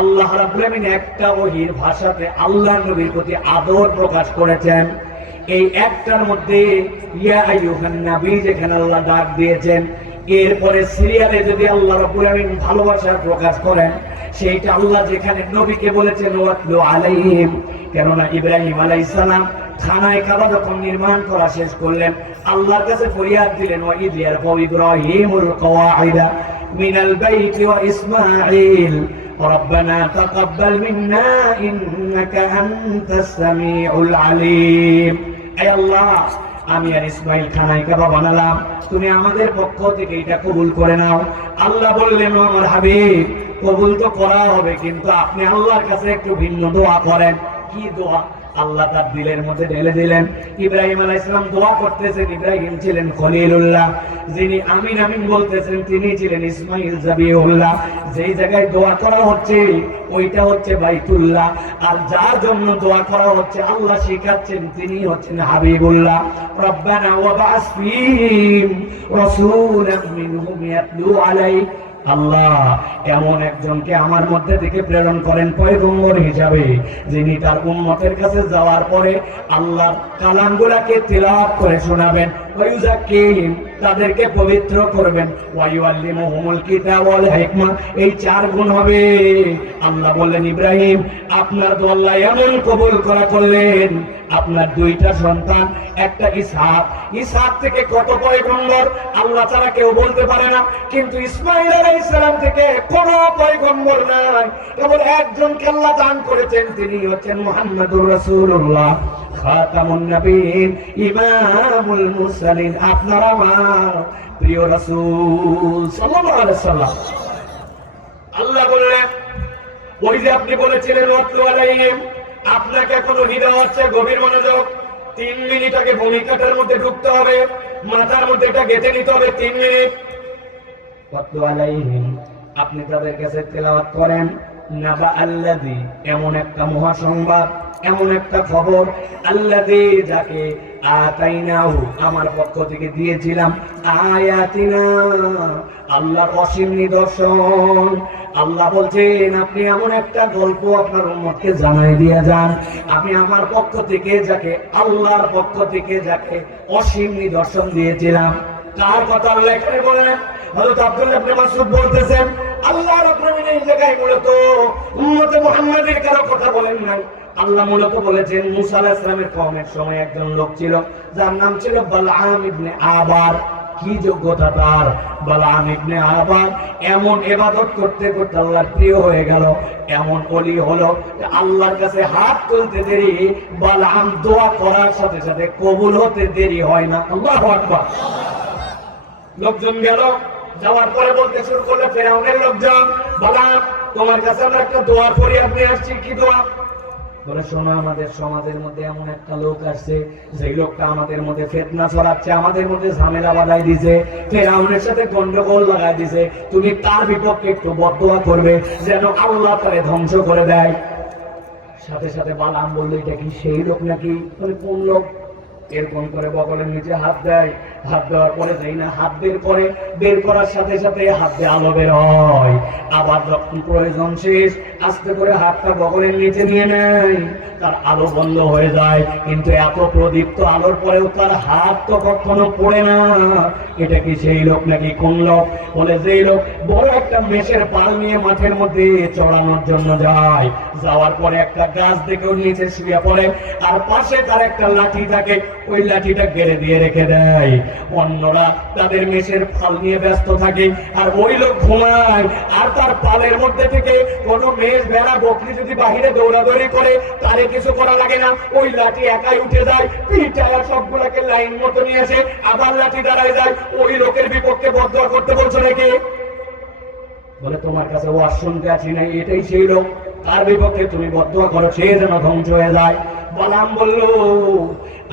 আল্লাহ রাব্বুল আলামিন একটা ওহীর ভাষাতে আল্লাহর নবীর প্রতি আদর প্রকাশ করেছেন। এই একটার মধ্যে ইয়া আইয়ুহান নবী যেখানে আল্লাহ ডাক দিয়েছেন, এরপরে সিরিয়ালে যদি আল্লাহ রাব্বুল আলামিন ভালোবাসা প্রকাশ করেন, সেইটা আল্লাহ যেখানে নবীকে বলেছেন ওয়াতলু আলাইহিম, কেননা ইব্রাহিম আলাইহিস সালাম খানায় কাবা যখন নির্মাণ করা শেষ করলেন, আল্লাহর কাছে ফরিয়াদ দিলেন, ওয়া ইয ইয়ারফাউ ইব্রাহিমুল কওয়াইদা মিনাল বাইতি ওয়া ইসমাঈল রব্বানা তাকাব্বাল মিন্না ইন্নাকা আনতাস সামিউল আলিম। হে আল্লাহ, আমি আর ইসমাঈল খানায় কাবা বানালাম, তুমি আমাদের পক্ষ থেকে এটা কবুল করে নাও। আল্লাহ বললেন, ও আমার হাবিব, কবুল তো করা হবে, কিন্তু আপনি আল্লাহর কাছে একটু ভিন্ন দোয়া করেন। কি দোয়া? আল্লাহ তার দিলের মধ্যে ঢেলে দিলেন। ইব্রাহিম আলাইহিস সালাম দোয়া করতেছেন, ইব্রাহিম ছিলেন খলিলুল্লাহ, যিনি আমিন আমিন বলতেছেন তিনি ছিলেন ইসমাঈল জাবিহুল্লাহ। যেই জায়গায় দোয়া করা হচ্ছে ওইটা হচ্ছে বাইতুল্লাহ, আর যার জন্য দোয়া করা হচ্ছে আল্লাহ শিখাচ্ছেন তিনি হচ্ছেন হাবিবুল্লাহ। রব্বানা ওয়া বা'আস ফীহিম রাসূলাম মিনহুম ইয়াতলু আলাইহি, আল্লাহ এমন একজনকে আমার মধ্যে থেকে প্রেরণ করেন পয়গম্বর হিসাবে, যিনি তার উম্মতের কাছে যাওয়ার পরে আল্লাহর কালামগুলোকে তিলাওয়াত করে শোনাবেন, ওয়ায়ুযাক্কিহিম তাদেরকে পবিত্র করবেন, ওয়ায়ুআল্লিমুহুমুল কিতাব ওয়াল হিকমা, এই 4 গুণ হবে। আল্লাহ বললেন, ইব্রাহিম আপনার দোয়া আল্লাহ এমন কবুল করা করলেন, আপনার 2টা সন্তান, একটা ইসহাক, ইসহাক থেকে কত পয়গম্বর আল্লাহ ছাড়া কেউ বলতে পারে না, কিন্তু ইসমাঈল আলাইহিস সালাম থেকে কোনো পয়গম্বর নাই, কেবল একজনকে আল্লাহ দান করেছেন, তিনি হচ্ছেন মুহাম্মদুর রাসূলুল্লাহ খাতামুন নবিয়্যিন ইমামুল মুরসালিন, আপনার আমার প্রিয় রাসূল সাল্লাল্লাহু আলাইহি সাল্লাম। আল্লাহ বললেন, ওই যে আপনি বলেছিলেন ওয়াতলু আলাইহিম, আপনাকে এখনো হৃদয় হচ্ছে গভীর মনোযোগ। 3 মিনিট আগে ভূমিকাটার মধ্যে ঢুকতে হবে, মাথার মধ্যে এটা গেঁথে নিতে হবে। 3 মিনিট। ওয়াতলু আলাইহিম, আপনি তাদের কাছে তেলাওয়াত করেন, নাবা আল্লাযী, এমন একটা মহাসংবাদ, এমন একটা খবর, আল্লাযী যাকে আতাইনাহু আমার পক্ষ থেকে দিয়েছিলাম, আয়াতিনা আল্লাহর অসীম নিদর্শন। আল্লাহ বলছেন আপনি এমন একটা গল্প আপনার উম্মতকে জানাই দিয়ে যান, আমি আমার পক্ষ থেকে যাকে, আল্লাহর পক্ষ থেকে যাকে অসীম নিদর্শন দিয়েছিলাম। কার কথা আল্লাহ এখানে বলেন? হযরত আব্দুল্লাহ ইবনে মাসউদ বলতেছেন, আল্লাহ রাব্বুল আলামিন এই জায়গায় মূলত উম্মতে মুহাম্মাদের কারো কথা বলেন নাই। আল্লাহ মূলত বলেছেন মুসা আলাইহিস সালামের কওমের সময় একজন লোক ছিল যার নাম ছিল বালআম ইবনে আবার। কি যোগ্যতা তার! বালআম ইবনে আবার এমন ইবাদত করতে করতে আল্লাহর প্রিয় হয়ে গেল, এমন ওলি হলো আল্লাহর কাছে হাত তুলতে দেরি, বালআম দোয়া করার সাথে সাথে কবুল হতে দেরি হয় না। আল্লাহু আকবার। লোকজন গেল, যাওয়ার পরে বলতে শুরু করলো ফেরাউনের লোকজন, বালআম তোমার কাছে আমরা একটা দোয়া করি, আপনি আসছি। কি দোয়া? বলে, শোনো, আমাদের সমাজের মধ্যে এমন একটা লোক আসছে, যেই লোকটা আমাদের মধ্যে ফিতনা ছড়াচ্ছে, আমাদের মধ্যে ঝামেলা বাঁধাই দিছে, ফেরাউনের সাথে গন্ডগোল লাগাই দিছে, তুমি তার বিপক্ষে একটু বদদোয়া করবে যেন আল্লাহ তাকে ধ্বংস করে দেয়। সাথে সাথে বালআম বলল, এটা কি সেই লোক নাকি? বলে, কোন লোক? এরকম করে বগলের নিচে হাত দেয়, হাত দেওয়ার পরে যেই না হাত বের করার সাথে সাথে হাত দিয়ে আলো বের হয়, আবার যখন প্রয়োজন শেষ আস্তে করে হাতটা বগলের নিচে নিয়ে নেয়, তার আলো বন্ধ হয়ে যায়। কিন্তু এত প্রদীপ্ত আলোর পরেও তার হাত তো কখনো পড়ে না। এটা কি সেই লোক নাকি? কোন লোক? বলে, যেই লোক বড় একটা মেষের পাল নিয়ে মাঠের মধ্যে চড়ানোর জন্য যায়, যাওয়ার পরে একটা গাছ দেখে নিচে শুয়ে পড়ে, আর পাশে তার একটা লাঠি থাকে, ওই লাঠিটা গেড়ে দিয়ে রেখে দেয়। অন্যরা তাদের মেষের পাল নিয়ে ব্যস্ত থাকে, আর ওই লোক ঘুমায়, আর তার পালের মধ্যে থেকে কোনো মেষ, ভেড়া, বকরি যদি বাহিরে দৌড়াদৌড়ি করে, তারে কিছু করা লাগে না, ওই লাঠি একাই উঠে যায়, পিঠায় সবগুলাকে লাইন মতো নিয়ে আসে, আবার লাঠি দাঁড়ায় যায়। ওই লোকের বিপক্ষে বদদোয়া করতে বলছো নাকি? বলে, তোমার কাছে ওয়াজ শুনতে আছি না, এটাই সেই লোক, তার বিপক্ষে তুমি বদদোয়া করো, সে যেন ধ্বংস হয়ে যায়। বালআম বলল,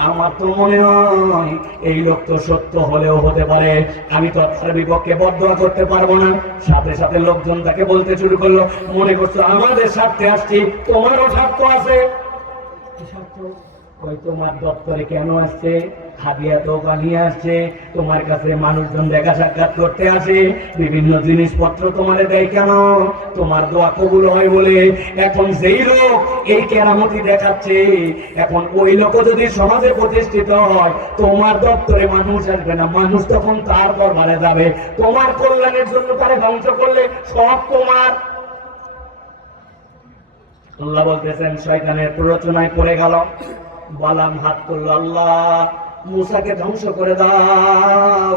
আমার তো মনে হয় এই লোক তো সত্য হলেও হতে পারে, আমি তো তার বিপক্ষে বদদোয়া করতে পারবো না। সাথে সাথে লোকজন তাকে বলতে শুরু করলো, মনে করছো আমাদের স্বার্থে আসছি, তোমারও স্বার্থ আছে। ওই তোমার দপ্তরে কেন আসছে? হাদিয়া তো বানিয়ে আসছে, তোমার কাছে মানুষজন দেখা সাক্ষাৎ করতে আসে, বিভিন্ন জিনিসপত্র তোমার দেয় কেন? তোমার দোয়া কবুল হয় বলে। এখন যেই লোক এই কেরামতি দেখাচ্ছে, এখন ওই লোক যদি সমাজে প্রতিষ্ঠিত হয়, তোমার দপ্তরে মানুষ আসবে না, মানুষ তখন তার দরবারে যাবে। তোমার কল্যাণের জন্য তারে ধ্বংস করলে সব তোমার। আল্লাহ বলতেছেন শয়তানের প্ররোচনায় পড়ে গেল, বালাম হাত করলো, আল্লাহ মুসাকে ধ্বংস করে দাও।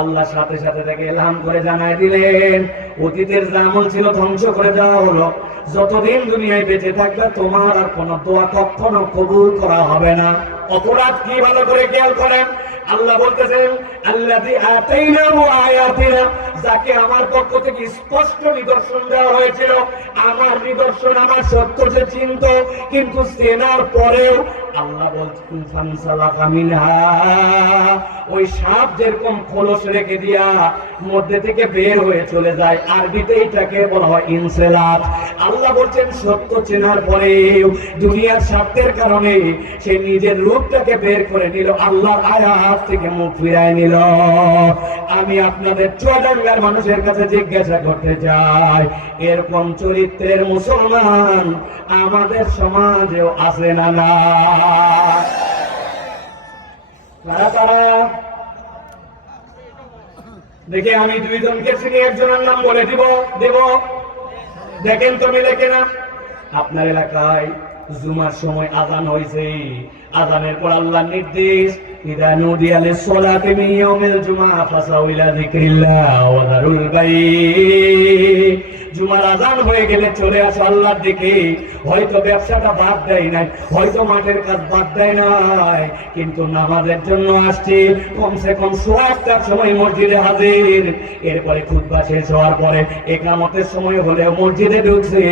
আল্লাহ সাথে সাথে তাকে এলহাম করে জানাই দিলেন, অতীতের যা আমল ছিল ধ্বংস করে দেওয়া হলো। যতদিন দুনিয়ায় বেঁচে থাকবে তোমার আর কোন দোয়া কখনো কবুল করা হবে না। অপরাধ কি ভালো করে খেয়াল করেন। আল্লাহ বলতেছেন আল্লাযী আতাইনাহু আয়াতিনা, যাকে আমার পক্ষ থেকে স্পষ্ট নিদর্শন দেওয়া হয়েছিল, আমার নিদর্শন আমার সত্য যে চিনত, কিন্তু চেনার পরেও আল্লাহ বলছেন ফানসালাকা মিনহা, ওই সাপ যেরকম খোলস রেখে দিয়া মধ্যে থেকে বের হয়ে চলে যায়, আরবিতে এটাকে বলা হয় ইনসিলাত। আল্লাহ বলছেন সত্য চেনার পরেও দুনিয়ার স্বার্থের কারণে সে নিজের রূপটাকে বের করে নিল, আল্লাহর আয়াত থেকে মুখ ফিরায় নিল। আমি আপনাদের চুয়াডাঙ্গার মানুষের কাছে জিজ্ঞাসা করতে চাই, এরকম চরিত্রের মুসলমান আমাদের সমাজেও আছে না? না, কারা কারা দেখে? আমি দুইজনকে চিনি, একজনের নাম বলে দেব, দেখেন তো মিলে কিনা। আপনার এলাকায় জুমার সময় আযান হয়েছে, আযানের পর আল্লাহর নির্দেশ, ইযা নুদিয়া লিস-সালাতি মিন ইয়াউমিল জুমআহ ফাসাউ ইলা যিকরিল্লাহ ওয়া যারুল বাই'। জুমার আযান হয়ে গেলে চলে আসো আল্লাহর দিকে। হয়তো ব্যবসাটা বাদ দেয় নাই, হয়তো মাঠের কাজ বাদ দেয় নাই, কিন্তু নামাজের জন্য আসছে। কমসে কম 1:00টার সময় মসজিদে হাজির। এরপরে খুতবা শেষ হওয়ার পরে ইকামতের সময় হলেও মসজিদে ঢুকছে,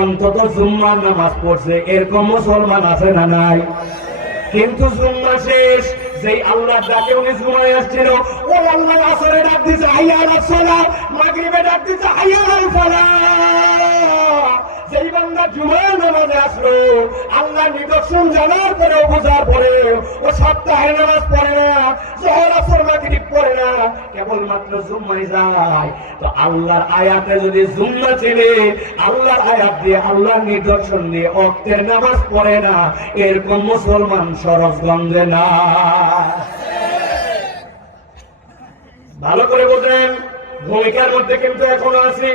অন্তত জুম্মার নামাজ পড়ছে। এরকম মুসলমান আছে না নাই? কিন্তু জুম্মা শেষ, যেই আল্লাহর ডাকে উনি জুমায় আসছিল, ও আল্লাহ আসরে ডাক দিছে হাইয়া আলাস সালাহ, মাগরিবে ডাক দিছে হাইয়া আলাল ফালাহ। যেই বান্দা জুমার নামাজে আসলো, আল্লাহ নিদর্শন জানার পরেও বোঝার পরেও ও সপ্তাহের নামাজ পড়ে না, জোহর আসর মাগরিব পড়ে না, কেবলমাত্র জুম্মায় যায়। তো আল্লাহর আয়াতে যদি জুম্মা ছেড়ে আল্লাহর আয়াত দিয়ে আল্লাহর নিদর্শন দিয়ে ওয়াক্তের নামাজ পড়ে না, এরকম মুসলমান সরজগঞ্জে না। ভালো করে বোঝেন, ভূমিকার মধ্যে কিন্তু এখনো আছি।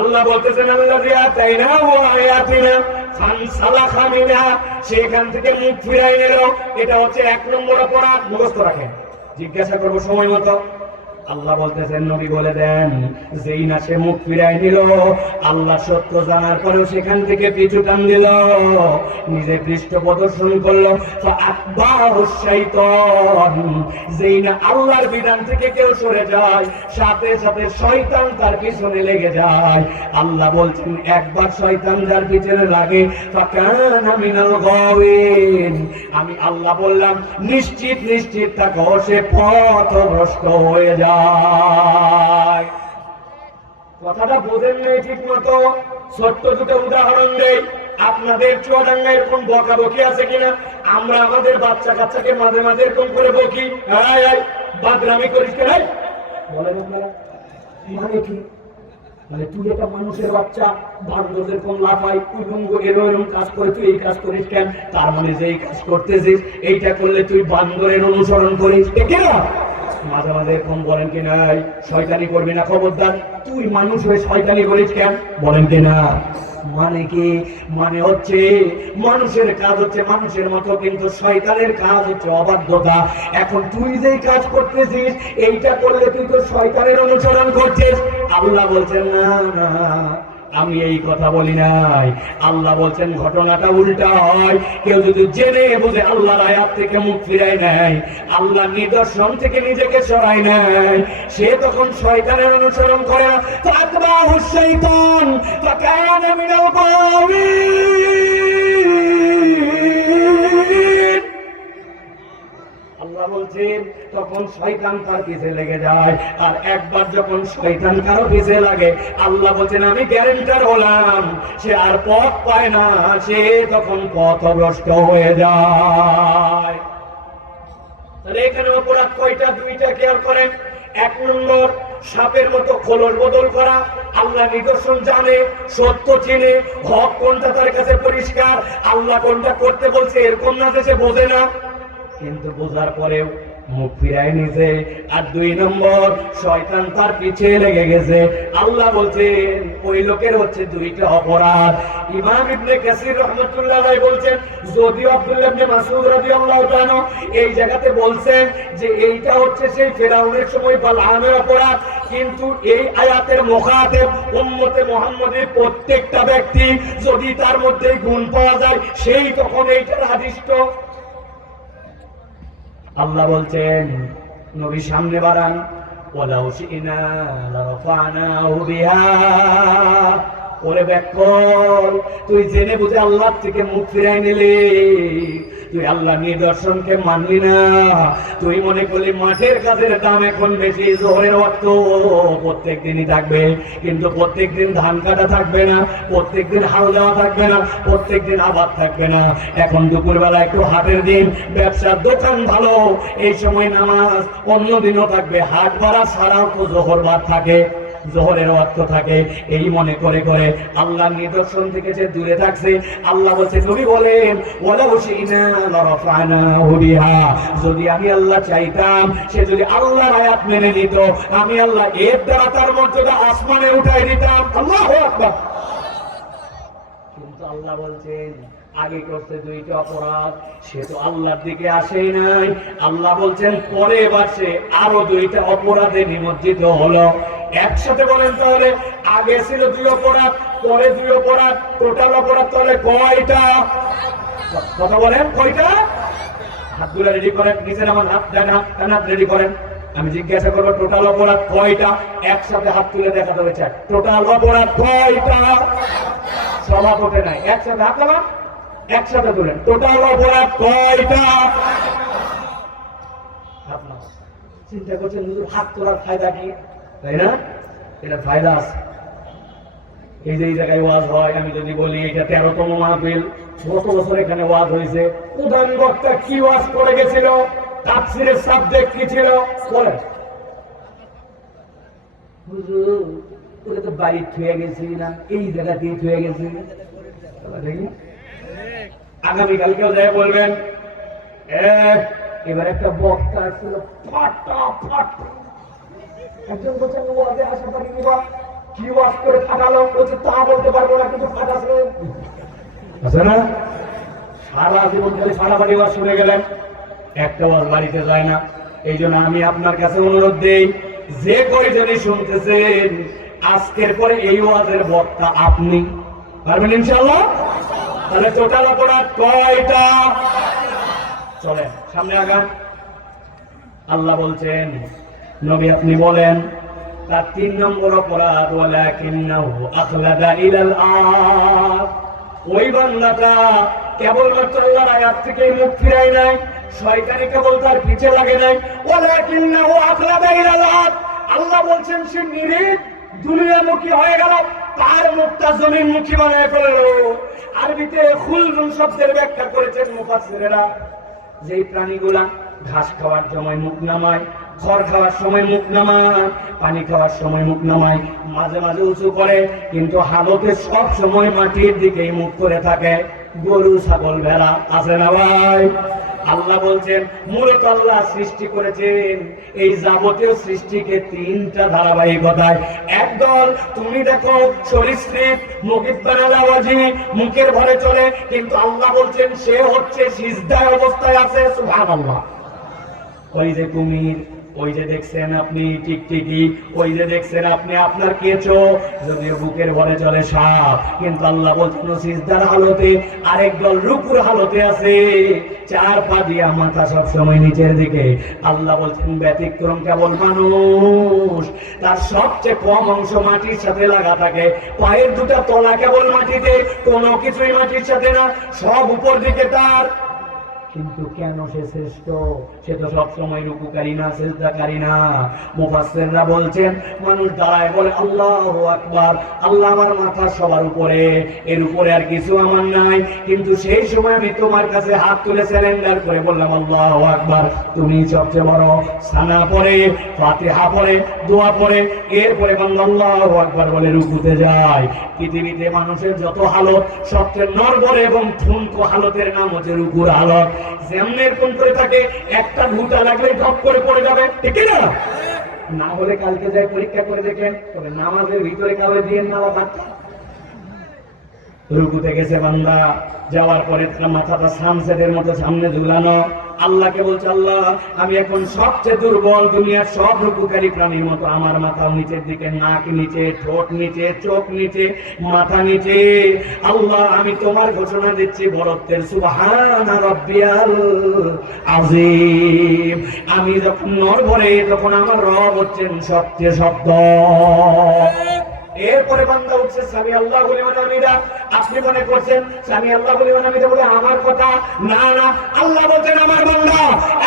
আল্লাহ বলতেছেন আল্লাযী আতাইনাহু আয়াতিনা ফানসালাখা মিনহা, সেখান থেকে মুখ ফিরাই নিল। এটা হচ্ছে 1 নম্বর অপরাধ, মুখস্থ রাখেন। জিজ্ঞাসা করবো সময় মতো। আল্লাহ বলতেছেন, নবী বলে দেন, যেই না সে মুখ ফিরাই নিল, আল্লাহ সত্য জানার পরেও সেখান থেকে পিছু টান দিল, নিজে পৃষ্ঠ প্রদর্শন করলো, ফাআতবাহুশ শাইতান, যেই না আল্লাহর বিধান থেকে কেউ সরে যায়, সাথে সাথে শয়তান তার পিছনে লেগে যায়। আল্লাহ বলছেন, একবার শয়তান যার পিছনে লাগে, ফাকানা মিনাল গাওয়িন, আমি আল্লাহ বললাম নিশ্চিত নিশ্চিত থাকো, সে পথভ্রষ্ট হয়ে যায়। কথাটা বোঝেন নেই ঠিক মতো। ছোট্ট দুটো উদাহরণ দেই। আপনাদের চুয়াডাঙ্গায় এরকম বকাবকি আছে কিনা? আমরা আমাদের বাচ্চা কাচ্চাকে মাঝে মাঝে এরকম করে বকি, বাদরামি করিস কেন? বলেন আপনারা, মানে কি? মানে তুই একটা মানুষের বাচ্চা, বান্দরদের কোন লাফাই উলঙ্গ এরকম কাজ করে, তুই এই কাজ করিস কেন? তার মানে যে এই কাজ করতেছিস, এইটা করলে তুই বান্দরের অনুসরণ করিস, ঠিক না? মাঝে মাঝে এরকম বলেন কি নাই? শয়তানি করবি না, খবরদার। তুই মানুষ হয়ে শয়তানি করিস কেন? বলেন কি না? মানে কি? মানে হচ্ছে মানুষের কাজ হচ্ছে মানুষের মতো, কিন্তু শয়তানের কাজ হচ্ছে অবাধ্যতা। এখন তুই যেই কাজ করতেছিস, এইটা করলে তুই তো শয়তানের অনুসরণ করছিস। আল্লাহ বলছেন না না, আমি এই কথা বলি নাই। আল্লাহ বলছেন ঘটনাটা উল্টা হয়। কেউ যদি জেনে বুঝে আল্লাহর আয়াত থেকে মুখ ফিরায় নেয়, আল্লাহর নিদর্শন থেকে নিজেকে সরায় নেয়, সে তখন শয়তানের অনুসরণ করে না। ফাআতবাহুশ শাইতান ফাকানা মিনাল গাওয়িন। আল্লাহ বলছেন বলছেন তখন শয়তান তার পিছে লেগে যায়। আর একবার যখন শয়তান কারো পিছে লাগে, আল্লাহ বলছেন আমি গ্যারান্টার হলাম সে আর পথ পায় না, সে তখন পথভ্রষ্ট হয়ে যায়। তাহলে এখানে অপরাধ কয়টা? দুইটা খেয়াল করেন। এক নম্বর, সাপের মতো খোলস বদল করা। আল্লাহ নিদর্শন জানে, সত্য চিনে, হক কোনটা তার কাছে পরিষ্কার, আল্লাহ কোনটা করতে বলছে এরকম না যে সে বোঝে না, কিন্তু বোঝার পরেও মুখ ফিরায় নিছে। আর দুই নম্বর, শয়তান তার পিছে লেগে গেছে। আল্লাহ বলছেন ওই লোকের হচ্ছে দুইটা অপরাধ। ইমাম ইবনে কাসির রাহমাতুল্লাহ আলাইহি বলছেন, যদিও আব্দুল্লাহ ইবনে মাসউদ রাদিয়াল্লাহু তাআলা এই জায়গাতে বলছেন যে এইটা হচ্ছে সেই ফেরাউনের সময় বালআমের অপরাধ, কিন্তু এই আয়াতের মুখাতেব উম্মতে মুহাম্মাদের প্রত্যেকটা ব্যক্তি, যদি তার মধ্যে গুণ পাওয়া যায় সেই তখন এইটার আদিষ্ট। আল্লাহ বলছেন নবী সামনে বাড়ান, ওয়ালাউ শিনা লারফানাহু বিহা। ওরে বেকল, তুই জেনে বুঝে আল্লাহ থেকে মুখ ফিরাই নিলি, তুই আল্লাহ নিদর্শনকে মানলি না। তুই মনে করলি মাঠের কাজের দাম এখন বেশি, জোহরের ওয়াক্ত প্রত্যেক দিনই থাকবে, কিন্তু প্রত্যেক দিন ধান কাটা থাকবে না, প্রত্যেক দিন হাল দেওয়া থাকবে না, প্রত্যেক দিন আবাদ থাকবে না। এখন দুপুরবেলা একটু হাটের দিন, ব্যবসার দোকান ভালো, এই সময় নামাজ, অন্য দিনও থাকবে। হাট ভাড়া ছাড়াও তো জোহর বাদ থাকে, জোহরের ওয়াক্ত থাকে। এই মনে করে করে আল্লাহর নিদর্শন থেকে সে দূরে থাকছে। আল্লাহ বলছে, নবী বলেন ওয়ালাউ শিনা লারফানাহু বিহা, যদি আমি আল্লাহ চাইতাম সে যদি আল্লাহর আয়াত মেনে নিত, আমি আল্লাহ এর দ্বারা তার মর্যাদা আসমানে উঠাই দিতাম। আল্লাহু আকবার। কিন্তু আল্লাহ বলছেন আগে করতে দুইটা অপরাধ, সে তো আল্লাহর দিকে আসেই নাই। আল্লাহ বলছেন পরে এবার সে আরো দুইটা অপরাধে নিমজ্জিত হলো। একসাথে বলেন তাহলে, আগে ছিল দুই অপরাধ, পরে দুই অপরাধ, টোটাল অপরাধ তাহলে কয়টা? কথা বলেন কয়টা? হাত দুলা রেডি করেন, নিচের আমার হাত দেন, হাত রেডি করেন। আমি জিজ্ঞাসা করবো টোটাল অপরাধ কয়টা? একসাথে হাত তুলে দেখাতে হয়েছে টোটাল অপরাধ কয়টা? সবাব ওঠে নাই, একসাথে হাত লাগান, একসাথে তুলেন। টোটাল অপরাধ কয়টা? চিন্তা করছেন হাত তোলার ফায়দা কি, তাই না? এটা ফায়দা আছে। এই যে এই জায়গায় ওয়াজ হয়, আমি যদি বলি এটা 13তম মাহফিল, গত বছর এখানে ওয়াজ হয়েছে, প্রধান বক্তা কি ওয়াজ করে গেছিল, তাফসীরের সাবজেক্ট কি ছিল বলেন? হুজুর ওটা তো বাড়ি থুয়ে গেছি না, এই জায়গাতেই থুয়ে গেছি। আগামীকালকেও যাই বলবেন এবার একটা বক্তা ছিল ফাটাফাট, একজন বলছেন ওয়াজে আসা পারি কি ওয়াজ করে ফাটালো, বলছে তা বলতে পারবো না, কিন্তু ফাটাছে আছে না? সারা জীবন খালি ফাটাফাটি ওয়াজ শুনে গেলেন, একটা ওয়াজ বাড়িতে যায় না। এই জন্য আমি আপনার কাছে অনুরোধ দেই, যে কয়জনই শুনতেছেন আজকের পরে এই ওয়াজের বক্তা আপনি পারবেন ইনশাআল্লাহ। তাহলে টোটাল অপরাধ কয়টা? চলে সামনে আগান। আল্লাহ বলছেন নবী আপনি বলেন তার 3 নম্বর অপরাধ, ওয়ালাকিন্নাহু আখলাদা ইলাল আরদ। ওই বান্দাটা কেবলমাত্র আল্লাহর আয়াত থেকে মুখ ফিরায় নাই, শয়তানি কেবল তার পিছে লাগে নাই। ওয়ালাকিন্নাহু আখলাদা ইলাল আরদ, আল্লাহ বলছেন সে নিরিখ দুনিয়ামুখী হয়ে গেল, তার মুখটা জমিনমুখী বানায় ফেলল। আরবিতে খুলদুন শব্দের ব্যাখ্যা করেছেন মুফাসসিরেরা, যেই প্রাণীগুলা ঘাস খাওয়ার সময় মুখ নামায়, খড় খাওয়ার সময় মুখ নামায়, পানি খাওয়ার সময় মুখ নামায়, মাঝে মাঝে উঁচু করে, কিন্তু হালতে সব সময় মাটির দিকেই মুখ করে থাকে। গরু, ছাগল, ভেড়া আছে না ভাই? আল্লাহ বলছেন মূলত আল্লাহ সৃষ্টি করেছেন এই যাবতীয় সৃষ্টিকে 3টা ধারাবাহিকতায়। একদল তুমি দেখো সরীসৃপ, মুগিব্বানালাওয়াজি, মুখের ভরে চলে, কিন্তু আল্লাহ বলছেন সে হচ্ছে সিজদায় অবস্থায় আছে। সুবহানাল্লাহ। ওই যে কুমির, ওই যে দেখছেন আপনি টিকটিকি, ওই যে দেখছেন আপনি আপনার কেঁচো, যদিও বুকের ভরে চলে সাপ, কিন্তু আল্লাহ বলছেন সিজদার হালতে। আরেক দল রুকুর হালতে আছে, 4 পা দিয়া মাথা সব সময় নিচের দিকে। আল্লাহ বলছেন ব্যতিক্রম কেবল মানুষ, তার সবচেয়ে কম অংশ মাটির সাথে লাগা থাকে, পায়ের দুটা তলা কেবল মাটিতে, কোনো কিছুই মাটির সাথে না, সব উপর দিকে তার। কিন্তু কেন সে শ্রেষ্ঠ? সে তো সবসময় রুকুকারী না, সিজদাকারী না। মুফাসসিররা বলছেন, মানুষ দাঁড়ায় বলে আল্লাহু আকবার, আল্লাহ আমার মাথা সবার উপরে, এর উপরে আর কিছু আমার নাই। কিন্তু সেই সময় আমি তোমার কাছে হাত তুলে সারেন্ডার করে বললাম আল্লাহু আকবার, তুমি সবচেয়ে বড়। সানা পড়ে, ফাতিহা পড়ে, দোয়া পড়ে, এরপরে বান্দা আল্লাহু আকবার বলে রুকুতে যায়। পৃথিবীতে মানুষের যত হালত, সবচেয়ে নড়বড়ে এবং ঠুনকো হালতের নাম হচ্ছে রুকুর হালত। যেমন এরকম করে থাকে, একটা ঘুটা লাগলে ঢপ করে পড়ে যাবে, ঠিক না? না হলে কালকে যাই পরীক্ষা করে দেখেন, তবে নামাজের ভিতরে কাউকে দিয়ে নালা থাকতো। রুকুতে গেছে বান্দা, যাওয়ার পরে তার মাথাটা সানসেটের মতো সামনে ঝুলানো। আল্লাহকে বলছে, আল্লাহ আমি এখন সবচেয়ে দুর্বল, দুনিয়ার সব রুকুকারী প্রাণীর মতো। আমার মাথা নিচের দিকে, নাক নিচে, ঠোঁট নিচে, চোখ নিচে, মাথা নিচে। আল্লাহ আমি তোমার ঘোষণা দিচ্ছি বড়ত্বের, সুবহান রাব্বিয়াল আযীম। আমি যখন নড়বড়ে, তখন আমার রব হচ্ছেন সবচেয়ে শব্দ। এরপরে বান্দা উঠছে সামি আল্লাহু লিমান হামিদা। আপনি মনে করছেন সামি আল্লাহু লিমান হামিদা বলে আমার কথা? না না, আল্লাহ বলছেন আমার বান্দা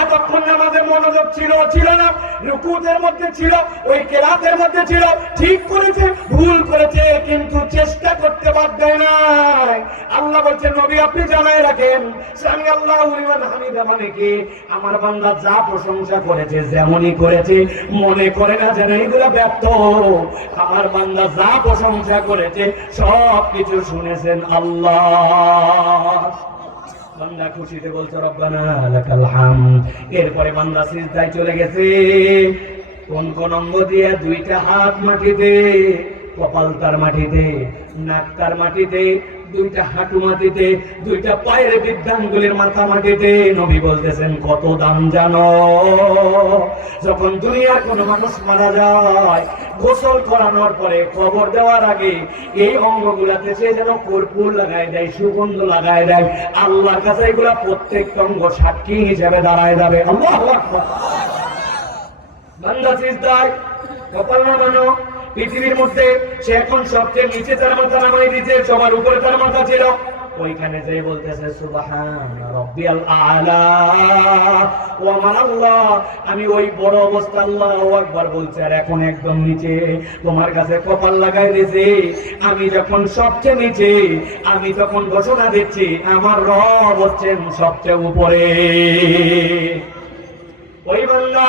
এতক্ষণ নামাজে মনোযোগ ছিল না, রুকুতের মধ্যে ছিল, ওই কেরাতের মধ্যে ছিল, ঠিক করেছে, ভুল করেছে, কিন্তু চেষ্টা করতে বাদ দেয় নাই। আল্লাহ বলছেন নবী আপনি জানায় রাখেন, সামি আল্লাহু লিমান হামিদা মানে কি? আমার বান্দা যা প্রশংসা করেছে, যেমনই করেছে, মনে করে না যেন এগুলো ব্যর্থ। আমার বান্দা যা প্রশংসা করেছে সব কিছু শুনেছেন আল্লাহ। বান্দা খুশিতে বলছে রব্বানা লাকাল হামদ। এরপরে বান্দা সিজদায় চলে গেছে। কোন কোন অঙ্গ দিয়ে? দুইটা হাত মাটিতে, কপাল তার মাটিতে, নাক তার মাটিতে, দুইটা হাঁটু মাটিতে, দুইটা পায়ের বৃদ্ধাঙ্গুলির মাথা মাটিতে। নবী বলতেছেন কত দাম জানো? যখন দুনিয়ার কোন মানুষ মারা যায়, গোসল করানোর পরে, কবর দেওয়ার আগে এই অঙ্গগুলাতে সে যেন কর্পূর লাগায় দেয়, সুগন্ধ লাগায় দেয়। আল্লাহর কাছে এগুলা প্রত্যেকটা অঙ্গ সাক্ষী হিসেবে দাঁড়ায় যাবে। আল্লাহু আকবার। বান্দা সিজদায়, কপাল নামানো। পৃথিবীর মধ্যে সে এখন সবচেয়ে নিচে তার মাথা নামাই দিয়েছে, সবার উপরে তার মাথা ছিল। ওইখানে যে বলতেছে সুবহান রাব্বিয়াল আ'লা। ও আমার আল্লাহ, আমি ওই বড় অবস্থা আল্লাহু আকবার বলছে, আর এখন একদম নিচে তোমার কাছে কপাল লাগাই দিয়েছি। আমি যখন সবচেয়ে নিচে, আমি তখন ঘোষণা দিচ্ছি আমার রব হচ্ছেন সবচেয়ে উপরে। ওই বান্দা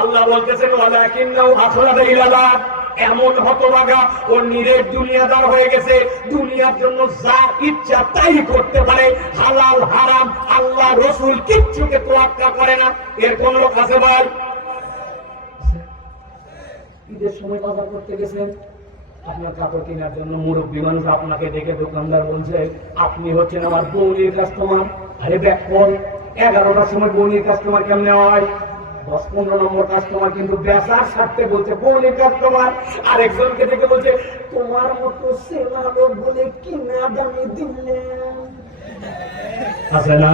আল্লাহ বলতেছেন ওয়ালাকিন্নাহু আখলাদা ইলাল আরদ। এমন হতভাগা, ও নিরেট দুনিয়াদার হয়ে গেছে, দুনিয়ার জন্য যা ইচ্ছা তাই করতে পারে, হালাল হারাম আল্লাহ রসুল কিচ্ছুকে তোয়াক্কা করে না। এর কোন লোক আছে ভাই? ঈদের সময় বাজার করতে গেছেন, আপনার কাপড় কেনার জন্য মুরব্বী মানুষ আপনাকে দেখে দোকানদার বলছে আপনি হচ্ছেন আমার বৌনির কাস্টমার। আরে ব্যাক কল, 11টার সময় বৌনির কাস্টমার কেমনে হয়? 10-15 নম্বর কাস্টমার, কিন্তু বেচার স্বার্থে বলছে বৌনির কাস্টমার। আরেকজনকে দেখে বলছে তোমার মতো সেনা লোক বলে কিনা দামি দিলেন। আছে না?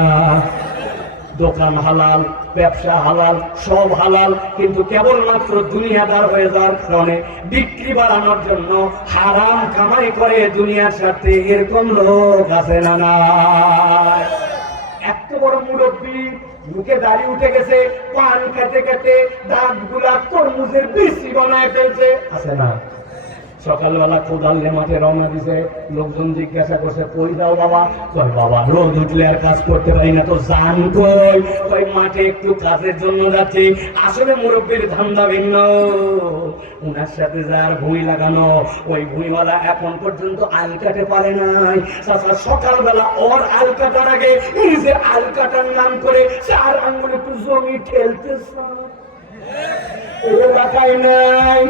দোকান হালাল, ব্যবসা হালাল, সব হালাল, কিন্তু কেবলমাত্র দুনিয়াদার হয়ে যাওয়ার কারণে, বিক্রি বাড়ানোর জন্য হারাম কামাই করে দুনিয়ার স্বার্থে। এরকম লোক আছে না? না। এত বড় মুরব্বী, মুখে দাড়ি উঠে গেছে, পান খেতে খেতে দাঁত গুলা তরমুজের বিচি বানায় ফেলছে। আছে না? সকালবেলা কোদালে মাঠে রওনা দিছে, লোকজন জিজ্ঞাসা করছে কই যাও বাবা? কই বাবা রোদ উঠলে আর কাজ করতে পারি না, তো জান কই? ওই মাঠে একটু কাজের জন্য যাচ্ছি। আসলে মুরব্বীর ধান্দা ভিন্ন। উনার সাথে যার ভুঁই লাগানো, ওই ভুঁইওয়ালা এখন পর্যন্ত আল কাটে পারে নাই। সকালবেলা ওর আল কাটার আগে নিজের আল কাটার নাম করে 4 আঙ্গুল একটু জমি ঠেলতেছে। এলাকায় নাই।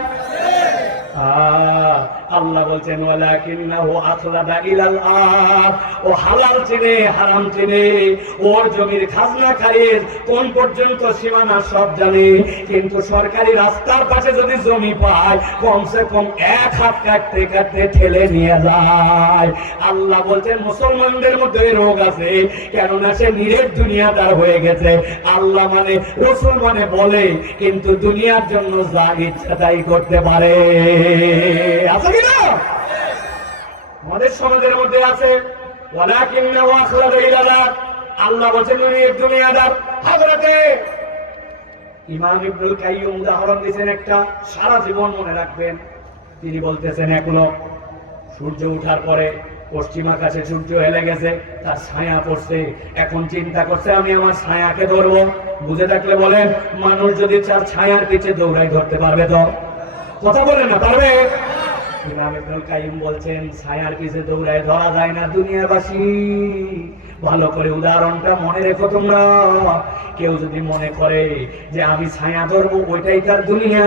আল্লাহ বলছেন ওয়ালাকিন্নাহু আখলাদা ইলাল আরদ। ও হালাল চিনে, হারাম চিনে, ওর জমির খাজনা খারিজ কোন পর্যন্ত সীমানা সব জানে। কিন্তু সরকারি রাস্তার পাশে যদি জমি পায়, কমসে কম 1 হাত কাটতে কাটতে ঠেলে নিয়ে যায়। আল্লাহ বলছেন মুসলমানদের মধ্যে রোগ আছে, কেননা সে নিরেট দুনিয়াদার হয়ে গেছে। আল্লাহ মানে, রাসূল মানে বলে, কিন্তু দুনিয়ার জন্য যা ইচ্ছা তাই করতে পারে। আছে কিনা? আমাদের সমাজের মধ্যে আছে ওয়ালাকিন্নাহু আখলাদা ইলাল আরদ। আল্লাহ বলেন এই দুনিয়াদার। হযরতে ইমাম ইবনুল কাইয়্যিম উদাহরণ দিয়েছেন একটা, সারা জীবন মনে রাখবেন। তিনি বলতেছেন এক লোক সূর্য ওঠার পরে পশ্চিম আকাশে সূর্য হেলে গেছে, তার ছায়া পড়ছে, এখন চিন্তা করছে আমি আমার ছায়াকে ধরবো। বুঝে থাকলে বলেন, মানুষ যদি তার ছায়ার পিছে দৌড়াই ধরতে পারবে তো? কথা বলেন না, পারবে? ইমাম ইবনুল কাইয়্যিম বলছেন ছায়ার পিছে দৌড়ায় ধরা যায় না দুনিয়াবাসী। ভালো করে উদাহরণটা মনে রেখো তোমরা। কেউ যদি মনে করে যে আমি ছায়া ধরবো ওইটাই তার দুনিয়া,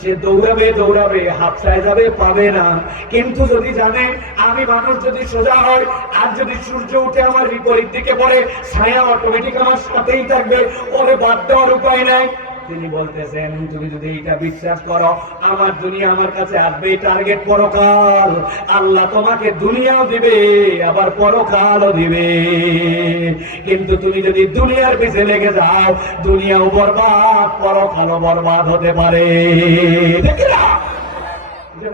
সে দৌড়াবে দৌড়াবে, হাফসায় যাবে, পাবে না। কিন্তু যদি জানে আমি মানুষ যদি সোজা হয় আর যদি সূর্য উঠে আমার বিপরীত দিকে পড়ে, ছায়া অটোমেটিক আমার সাথেই থাকবে, ওরে বাদ দেওয়ার উপায় নাই। তিনি বলতেছেন তুমি যদি এটা বিশ্বাস করো আমার দুনিয়া আমার কাছে আসবে, টার্গেট পরকাল। আল্লাহ তোমাকে দুনিয়াও দিবে আবার পরকালও দিবে। কিন্তু তুমি যদি দুনিয়ার পিছে লেগে যাও, দুনিয়াও বরবাদ, পরকালও বরবাদ হতে পারে।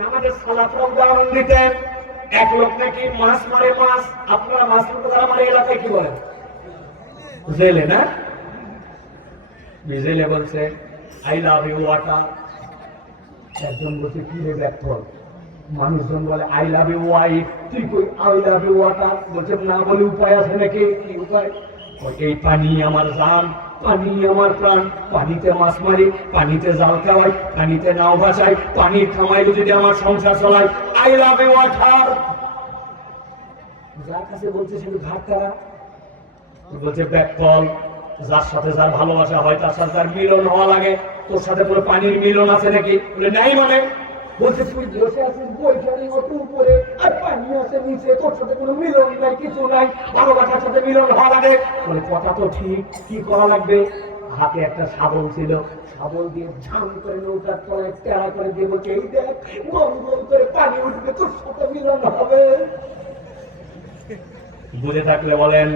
আমাদের সালাফরা উদাহরণ দিতেন, এক লোক নাকি মাছ মারে, মাছ আপনারা মাছ মারে এলাকায় কি বলেন? জেলে না? জেলে বলছে আই লাভ ইউ ওয়াটার। একজন বলছে কি রে ব্যাক ফল। মানুষজন বলে আই লাভ ইউ ওয়াইফ, তুই কই আই লাভ ইউ ওয়াটার? বলছে না বলে উপায় আছে নাকি? কি উপায়? এই পানি আমার জান, পানি আমার প্রাণ, পানিতে মাছ মারি, পানিতে জাল খাওয়াই, পানিতে নাও ভাসাই, পানির খামাইলে যদি আমার সংসার চলাই, আই লাভ ইউ ওয়াটার। যার কাছে বলছে শুধু ঘাট তারা বলছে ব্যাক ফল। যার সাথে যার ভালোবাসা হয় তার সাথে তার মিলন হওয়া লাগে। তোর সাথে পুরো পানির মিলন আছে নাকি? বলে নাই। মানে বলছে তুই বসে আছিস বইখানে অত উপরে আর পানি আছে নিচে, তোর সাথে কোনো মিলন নাই, কিছু নাই, ভালোবাসার সাথে মিলন হওয়া লাগে। বলে কথা তো ঠিক, কি করা লাগবে? হাতে একটা শাবল ছিল, শাবল দিয়ে ঝাম করে নৌকার তলায় টেরা করে দিয়ে বলছে এই দেখ গম গম করে পানি উঠবে, তোর সাথে মিলন হবে। বুঝে থাকলে বলেন,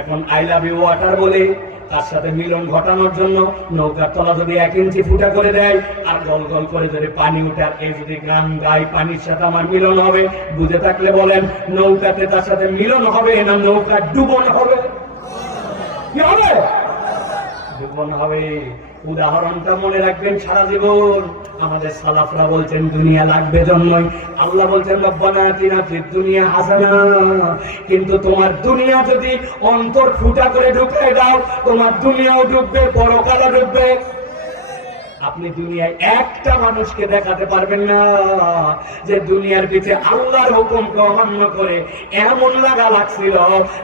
এখন আই লাভ ইউ ওয়াটার বলে তার সাথে মিলন ঘটানোর জন্য নৌকার তলা যদি 1 ইঞ্চি ফুটা করে দেয় আর গল গল করে যদি পানি উঠে, আর এই যদি গান গাই পানির সাথে আমার মিলন হবে, বুঝে থাকলে বলেন নৌকাতে তার সাথে মিলন হবে না নৌকা ডুবন হবে? কি হবে? ডুবন হবে। উদাহরণটা মনে রাখবেন সারা জীবন। আমাদের সালাফরা বলছেন দুনিয়া লাগবে জন্যই আল্লাহ বলছেন রব্বানা আতিনা ফিদ দুনিয়া হাসানা। কিন্তু তোমার দুনিয়া যদি অন্তর ফুটা করে ঢুকে দাও, তোমার দুনিয়াও ডুববে, পরকালও ডুববে। আপনি দুনিয়ায় একটা মানুষকে দেখাতে পারবেন না যে দুনিয়ার পিছে আল্লাহর হুকুমকে অমান্য করে এমন লাগা লাগছিল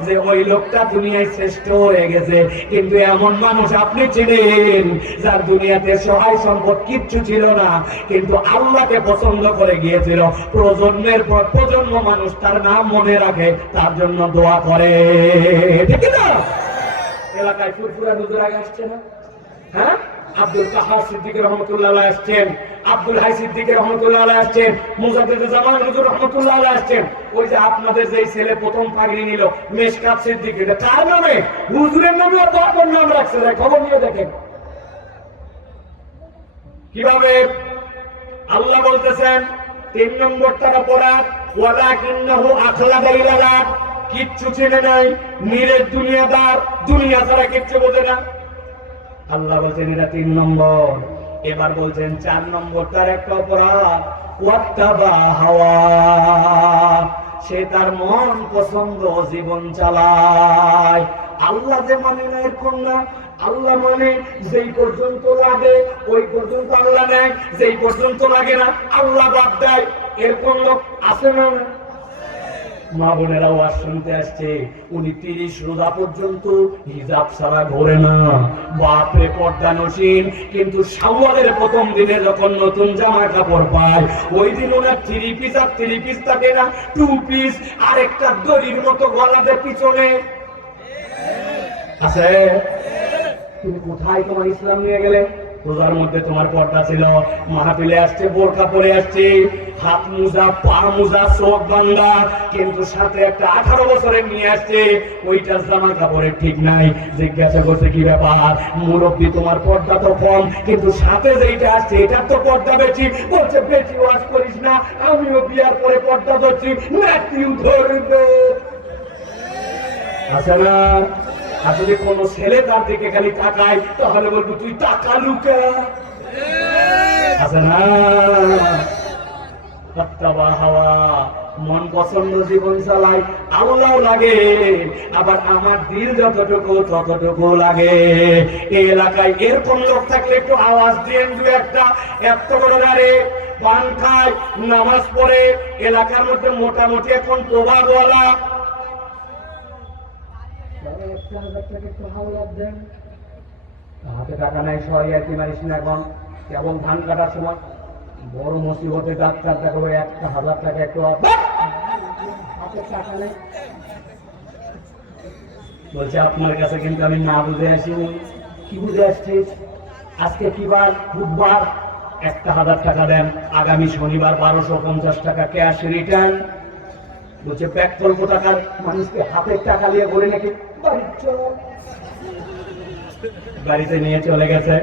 যে ওই লোকটা দুনিয়ায় শ্রেষ্ঠ হয়ে গেছে। কিন্তু এমন মানুষ আপনি চিনেন যার দুনিয়াতে সহায় সম্পদ কিচ্ছু ছিল না, কিন্তু আল্লাহকে পছন্দ করে গিয়েছিল। প্রজন্মের পর প্রজন্ম মানুষ তার নাম মনে রাখে, তার জন্য দোয়া করে, ঠিক না? এলাকায় ফুরফুরা হুজুর আগে আসছে না? হ্যাঁ, আব্দুল কাহার সিদ্দিক রহমতুল্লাহ আলাইহি আসছেন, আব্দুল হাই সিদ্দিক রহমতুল্লাহ আলাইহি আসছেন, মুজাদ্দিদ জামান হুজুর রহমতুল্লাহ আলাইহি আসছেন। ওই যে আপনাদের যেই ছেলে প্রথম পাগড়ি নিল মেশকাত সিদ্দিক, এটা কার নামে? হুজুরের নামে। আর তার নাম রাখছে, খবর নিয়ে দেখেন কিভাবে। আল্লাহ বলতেছেন 3 নম্বর তারা পড়া, ওয়ালাকিন্নাহু আখলাদা ইলাল্লাহ, কিচ্ছু চিনে নাই, নিরেট দুনিয়াদার, দুনিয়া ছাড়া কিচ্ছু বোঝে না। আল্লাহ বলছেন এটা 3 নম্বর। এবার বলছেন 4 নম্বর তার একটা অপরাধ, ওয়াত্তাবা হাওয়া, সে তার মন পছন্দ জীবন চালায়। আল্লাহ যে মানে না এরকম না, আল্লাহ মানে যেই পর্যন্ত লাগে ওই পর্যন্ত আল্লাহ নেয়, যেই পর্যন্ত লাগে না আল্লাহ বাদ দেয়। এরকম লোক আছে না? মা বোনেরা ওয়াজ শুনতে আসছে, উনি 30 রোজা পর্যন্ত হিজাব ছাড়া ঘোরে না, বাপরে পর্দা নসীন। কিন্তু শাওয়ালের প্রথম দিনে যখন নতুন জামা কাপড় পায়, ওই দিন ওনার 3 পিস আর 3 পিস থাকে না, 2 পিস, আর একটা দড়ির মতো গলাতে পিছনে আছে। তুমি কোথায় তোমার ইসলাম নিয়ে গেলে? রোজার মধ্যে তোমার পর্দা ছিল, মাহফিলে আসছে বোরকা পরে আসছে, হাত মোজা, পা মোজা, চোখ বান্ধা, কিন্তু সাথে একটা 18 বছরের নিয়ে আসছে, ওইটার জামা কাপড়ের ঠিক নাই। জিজ্ঞাসা করছে কি ব্যাপার? মুরব্বী তোমার পর্দা তো কম, কিন্তু সাথে যেটা আসছে এটার তো পর্দা বেশি। বলছে বেশি ওয়াজ করিস না, আমিও বিয়ার পরে পর্দা ধরছি, ম্যাথিউ ধরবে। আছে না? আর যদি কোনো ছেলে তার দিকে খালি তাকায় তাহলে বলবো তুই টাকা লুকা। আছে না? হাওয়া মন পছন্দ জীবন চালাই, আল্লাহ লাগে, আবার আমার দিল যতটুকু ততটুকু লাগে। এই এলাকায় এরকম লোক থাকলে একটু আওয়াজ দিয়েন দু একটা। এত বড় দাঁড়ে পান খায়, নামাজ পড়ে, এলাকার মধ্যে মোটামুটি এখন প্রভাবওয়ালা। হাতে টাকা নাই, সবাই আর কি মারিস না। এখন কেবল ধান কাটার সময় বড় মুসিবতে ডাক্তার দেখাবো, 1,000 টাকা একটু হাতে টাকা নেই। বলছে আপনার কাছে কিন্তু আমি না বুঝে আসিনি। কি বুঝে আসছিস? আজকে কি বার? বুধবার। 1,000 টাকা দেন, আগামী শনিবার 1250 টাকা ক্যাশ রিটার্ন। বলছে ব্যাগ অল্প টাকার মানুষকে হাতের টাকা নিয়ে বলে নাকি বাড়িতে নিয়ে চলে গেছে।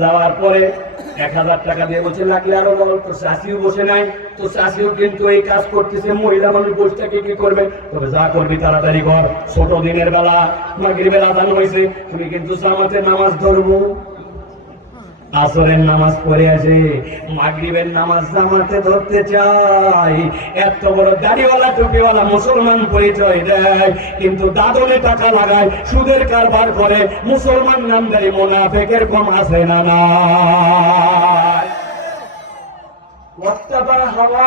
যাওয়ার পরে 1,000 টাকা দিয়ে বলছে লাগলে আরো বল। তো চাষিও বসে নাই, তো চাষিও কিন্তু এই কাজ করতেছে। মহিলা মানুষ বসে থেকে কি করবে? তবে যা করবি তাড়াতাড়ি কর, ছোট দিনের বেলা মাগরিবের আযান হয়েছে, তুমি কিন্তু জামাতে নামাজ ধরবো। আসরের নামাজ পড়ে আসে, মাগরিবের নামাজ জামাতে ধরতে চাই। এত বড় দাড়িওয়ালা টুপিওয়ালা মুসলমান পরিচয় দেয়, কিন্তু দাদনে টাকা লাগায়, সুদের কারবার করে। মুসলমান নামদারি মুনাফিকের কম আছে না? না। হাওয়া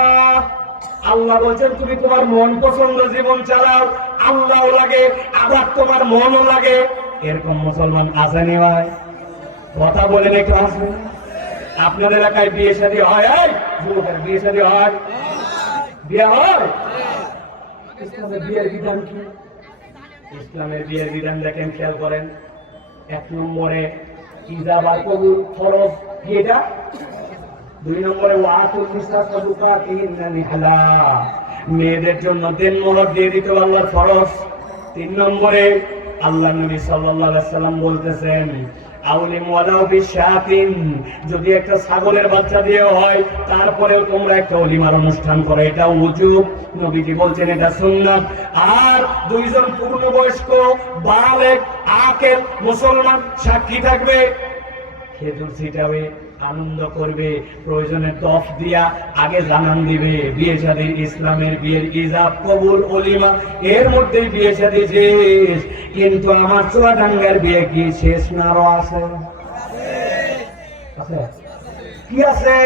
আল্লাহ বলছেন তুমি তোমার মন পছন্দ জীবন চালাও, আল্লাহ লাগে, আবার তোমার মনও লাগে। এরকম মুসলমান আসেনি ভাই? কথা বলেন একটু। আসবে আপনার এলাকায় বিয়ে শাদী হয়? যুবকের বিয়ে শাদী হয়? বিয়ে হয়? ইসলামের বিয়ের বিধান কি? ইসলামের বিয়ের বিধান দেখেন, খেয়াল করেন। 1 নম্বরে ইজাব আর কবুল ফরজ, বিয়েটা। 2 নম্বরে ওয়াতুল নিসা সাদুকাতিহিন্না নিহলা, মেয়েদের জন্য দেন মোহর দিয়ে দিতে আল্লাহর ফরজ। 3 নম্বরে আল্লাহ নবী সাল্লাল্লাহু আলাইহি সাল্লাম বলতেছেন যদি একটা ছাগলের বাচ্চা দিয়ে হয় তারপরেও তোমরা একটা অলিমার অনুষ্ঠান করো, এটা ওয়াজিব। নবীজি বলছেন এটা সুন্নাত। আর 2 জন পূর্ণবয়স্ক বালেগ আকেল মুসলমান সাক্ষী থাকবে, খেজুর ছিটাবে, আনন্দ করবে, প্রয়োজনে তফ দিয়া আগে জানান দিবে। বিয়ে শাদী, ইসলামের বিয়ের ইজাব কবুল অলিমা, এর মধ্যে বিয়ে শাদী শেষ। কিন্তু আমার চুয়াডাঙ্গার বিয়ে কি শেষ না? আরো আছে। কি আছে?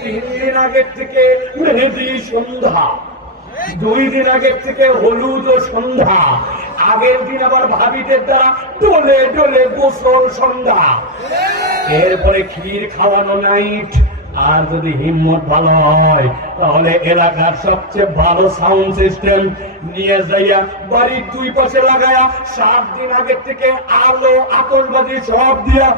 3 দিন আগের থেকে মেহেদি সন্ধ্যা, 2 দিন আগের থেকে হলুদ ও সন্ধ্যা, আগের দিন আবার ভাবিদের দ্বারা ডোলে ডোলে গোসল সন্ধ্যা, এরপরে ক্ষীর খাওয়ানো নাইট। আর যদি হিম্মত ভালো হয় তাহলে এলাকার সবচেয়ে ভালো সাউন্ড সিস্টেম নিয়ে যাইয়া বাড়ির 2 পাশে লাগায়া 7 দিন আগের থেকে আলো আতশবাজি সব দিয়া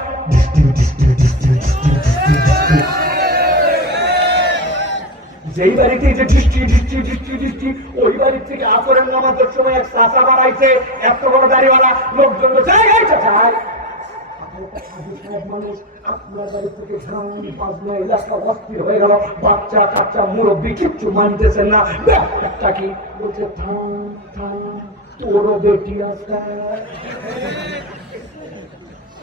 যেই বাড়িতে যে দৃষ্টি দৃষ্টি দৃষ্টি দৃষ্টি, ওই বাড়ির থেকে আসরের নামাজের সময় এক চাচা বাড়াইছে, এত বড় দাড়িওয়ালা লোকজন বাচ্চা কাচ্চা মুরব্বী কিচ্ছু মানতেছেন না। ব্যাপারটা কি? বলছে তোরও বেটি আছে।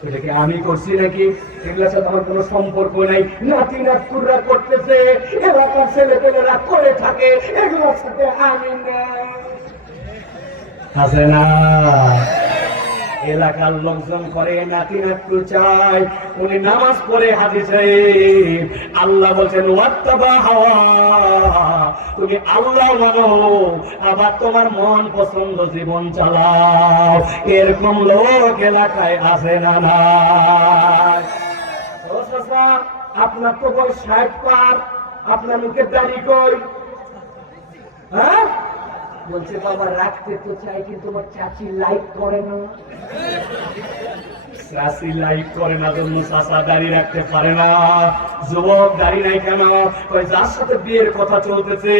এটাকে আমি করছি নাকি? এগুলোর সাথে আমার কোনো সম্পর্ক নাই। নাতি নাতকুররা করতেছে, এলাকার ছেলে পেলেরা করে থাকে, এগুলোর সাথে আমি না। আছে না? এলাকার লোকজন করে, নাতি নাতকু চায়, উনি নামাজ পড়ে হাদিসে আল্লাহ বলছেন ওয়াত্তাবা হাওয়া, তুমি আল্লাহ মানো আবার তোমার মন পছন্দ জীবন চালাও। এরকম লোক এলাকায় আছে না? না। আপনার তো বয়স 60 পার, আপনার মুখের দাড়ি কই? হ্যাঁ, বলছে বাবা রাখতে তো চাই, কিন্তু তোমার চাচি লাইক করে না। চাচি লাইক করে না জন্য চাচা দাড়ি রাখতে পারে না। যুবক দাড়ি নাই কেন? ওই যার সাথে বিয়ের কথা চলতেছে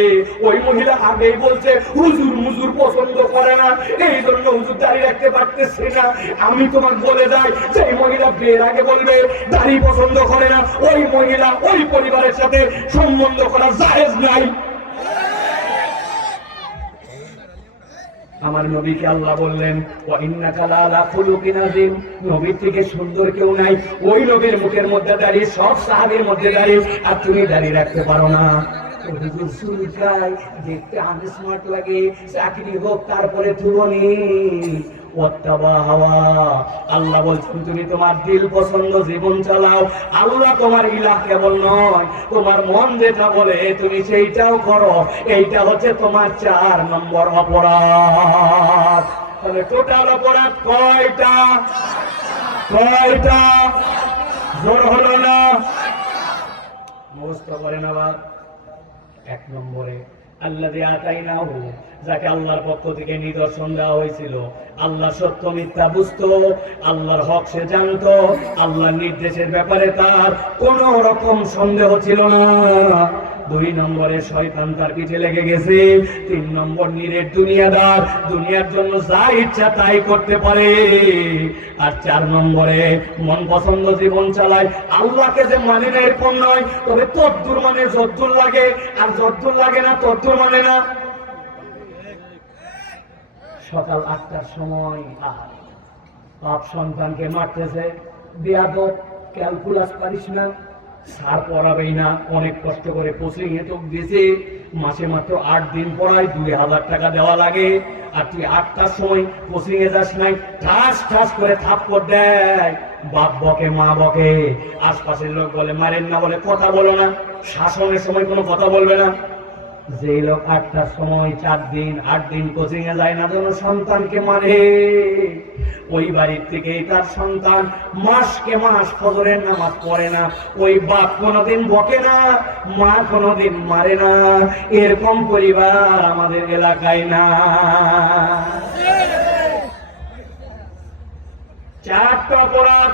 ওই মহিলা আগেই বলছে হুজুর মুজুর পছন্দ করে না, এই জন্য হুজুর দাড়ি রাখতে পারতেছে না। আমি তোমাকে বলে যাই, যে মহিলা বিয়ের আগে বলবে দাড়ি পছন্দ করে না, ওই মহিলা ওই পরিবারের সাথে সম্বন্ধ করা জায়েজ নাই। আমার নবীকে আল্লাহ বললেন ওয়া ইন্নাকা লাআলা খুলুকিন আযীম, নবীর থেকে সুন্দর কেউ নাই। ওই নবীর মুখের মধ্যে দাঁড়িয়ে সব সাহাবীর মধ্যে দাঁড়িয়ে আর তুমি দাঁড়িয়ে রাখতে পারো না। হুজুর চুলকায়, দেখতে আনস্মার্ট লাগে, চাকরি হোক তারপরে তুলনি। আল্লাহ বলছেন তুমি তোমার দিল পছন্দ জীবন চালাও। আল্লাহ তোমার ইলাহ কেবল নয়, তোমার মন যেটা বলে তুমি সেইটাও করো। এইটা হচ্ছে তোমার 4 নম্বর অপরাধ। তাহলে টোটাল অপরাধ কয়টা? কয়টা? জোর হলো না? মুখস্থ করেন আবার। 1 নম্বরে আল্লাযী আতাইনাহু, যাকে আল্লাহর পক্ষ থেকে নিদর্শন দেওয়া হয়েছিল। আল্লাহ সত্য মিথ্যা বুঝতো, আল্লাহর হক সে জানতো, আল্লাহর নির্দেশের ব্যাপারে তার কোন রকম সন্দেহ ছিল না। 2 নম্বরে শয়তান তার পিছে লেগে গেছে। 3 নম্বর নিরেট দুনিয়াদার, দুনিয়ার জন্য যা ইচ্ছা তাই করতে পারে। আর 4 নম্বরে মন পছন্দ জীবন চালায়। আল্লাহকে যে মানে না এরকম নয়, তবে তদ্দুর মানে যদ্দুর লাগে, আর যদ্দুর লাগে না তদ্দুর মানে না। সকাল 8টার সময় বাপ সন্তানকে মারতেছে, বেয়াদব, ক্যালকুলাস পারিস না, স্যার পড়াবেই না, অনেক কষ্ট করে কোচিং এ তোক দিয়েছে, মাসে মাত্র 8 দিন পড়ায় 2000 টাকা দেওয়া লাগে, আর তুই 8টার সময় কোচিং এ যাস নাই, ঠাস ঠাস করে থাপ্পড় দেয়। বাপ বকে, মা বকে, আশপাশের লোক বলে মারেন না, বলে কথা বলো না, শাসনের সময় কোনো কথা বলবে না। যে লোক 8টার সময় 8 দিন কোচিং এ যায় না, যেন সন্তানকে মানে, ওই বাড়ির থেকে তার সন্তান মাসকে মাস ফজরের নামাজ পড়ে না। ওই বাপ কোনোদিন বকে না, মা কোনোদিন মারে না। এরকম পরিবার আমাদের এলাকায় না। 4টা অপরাধ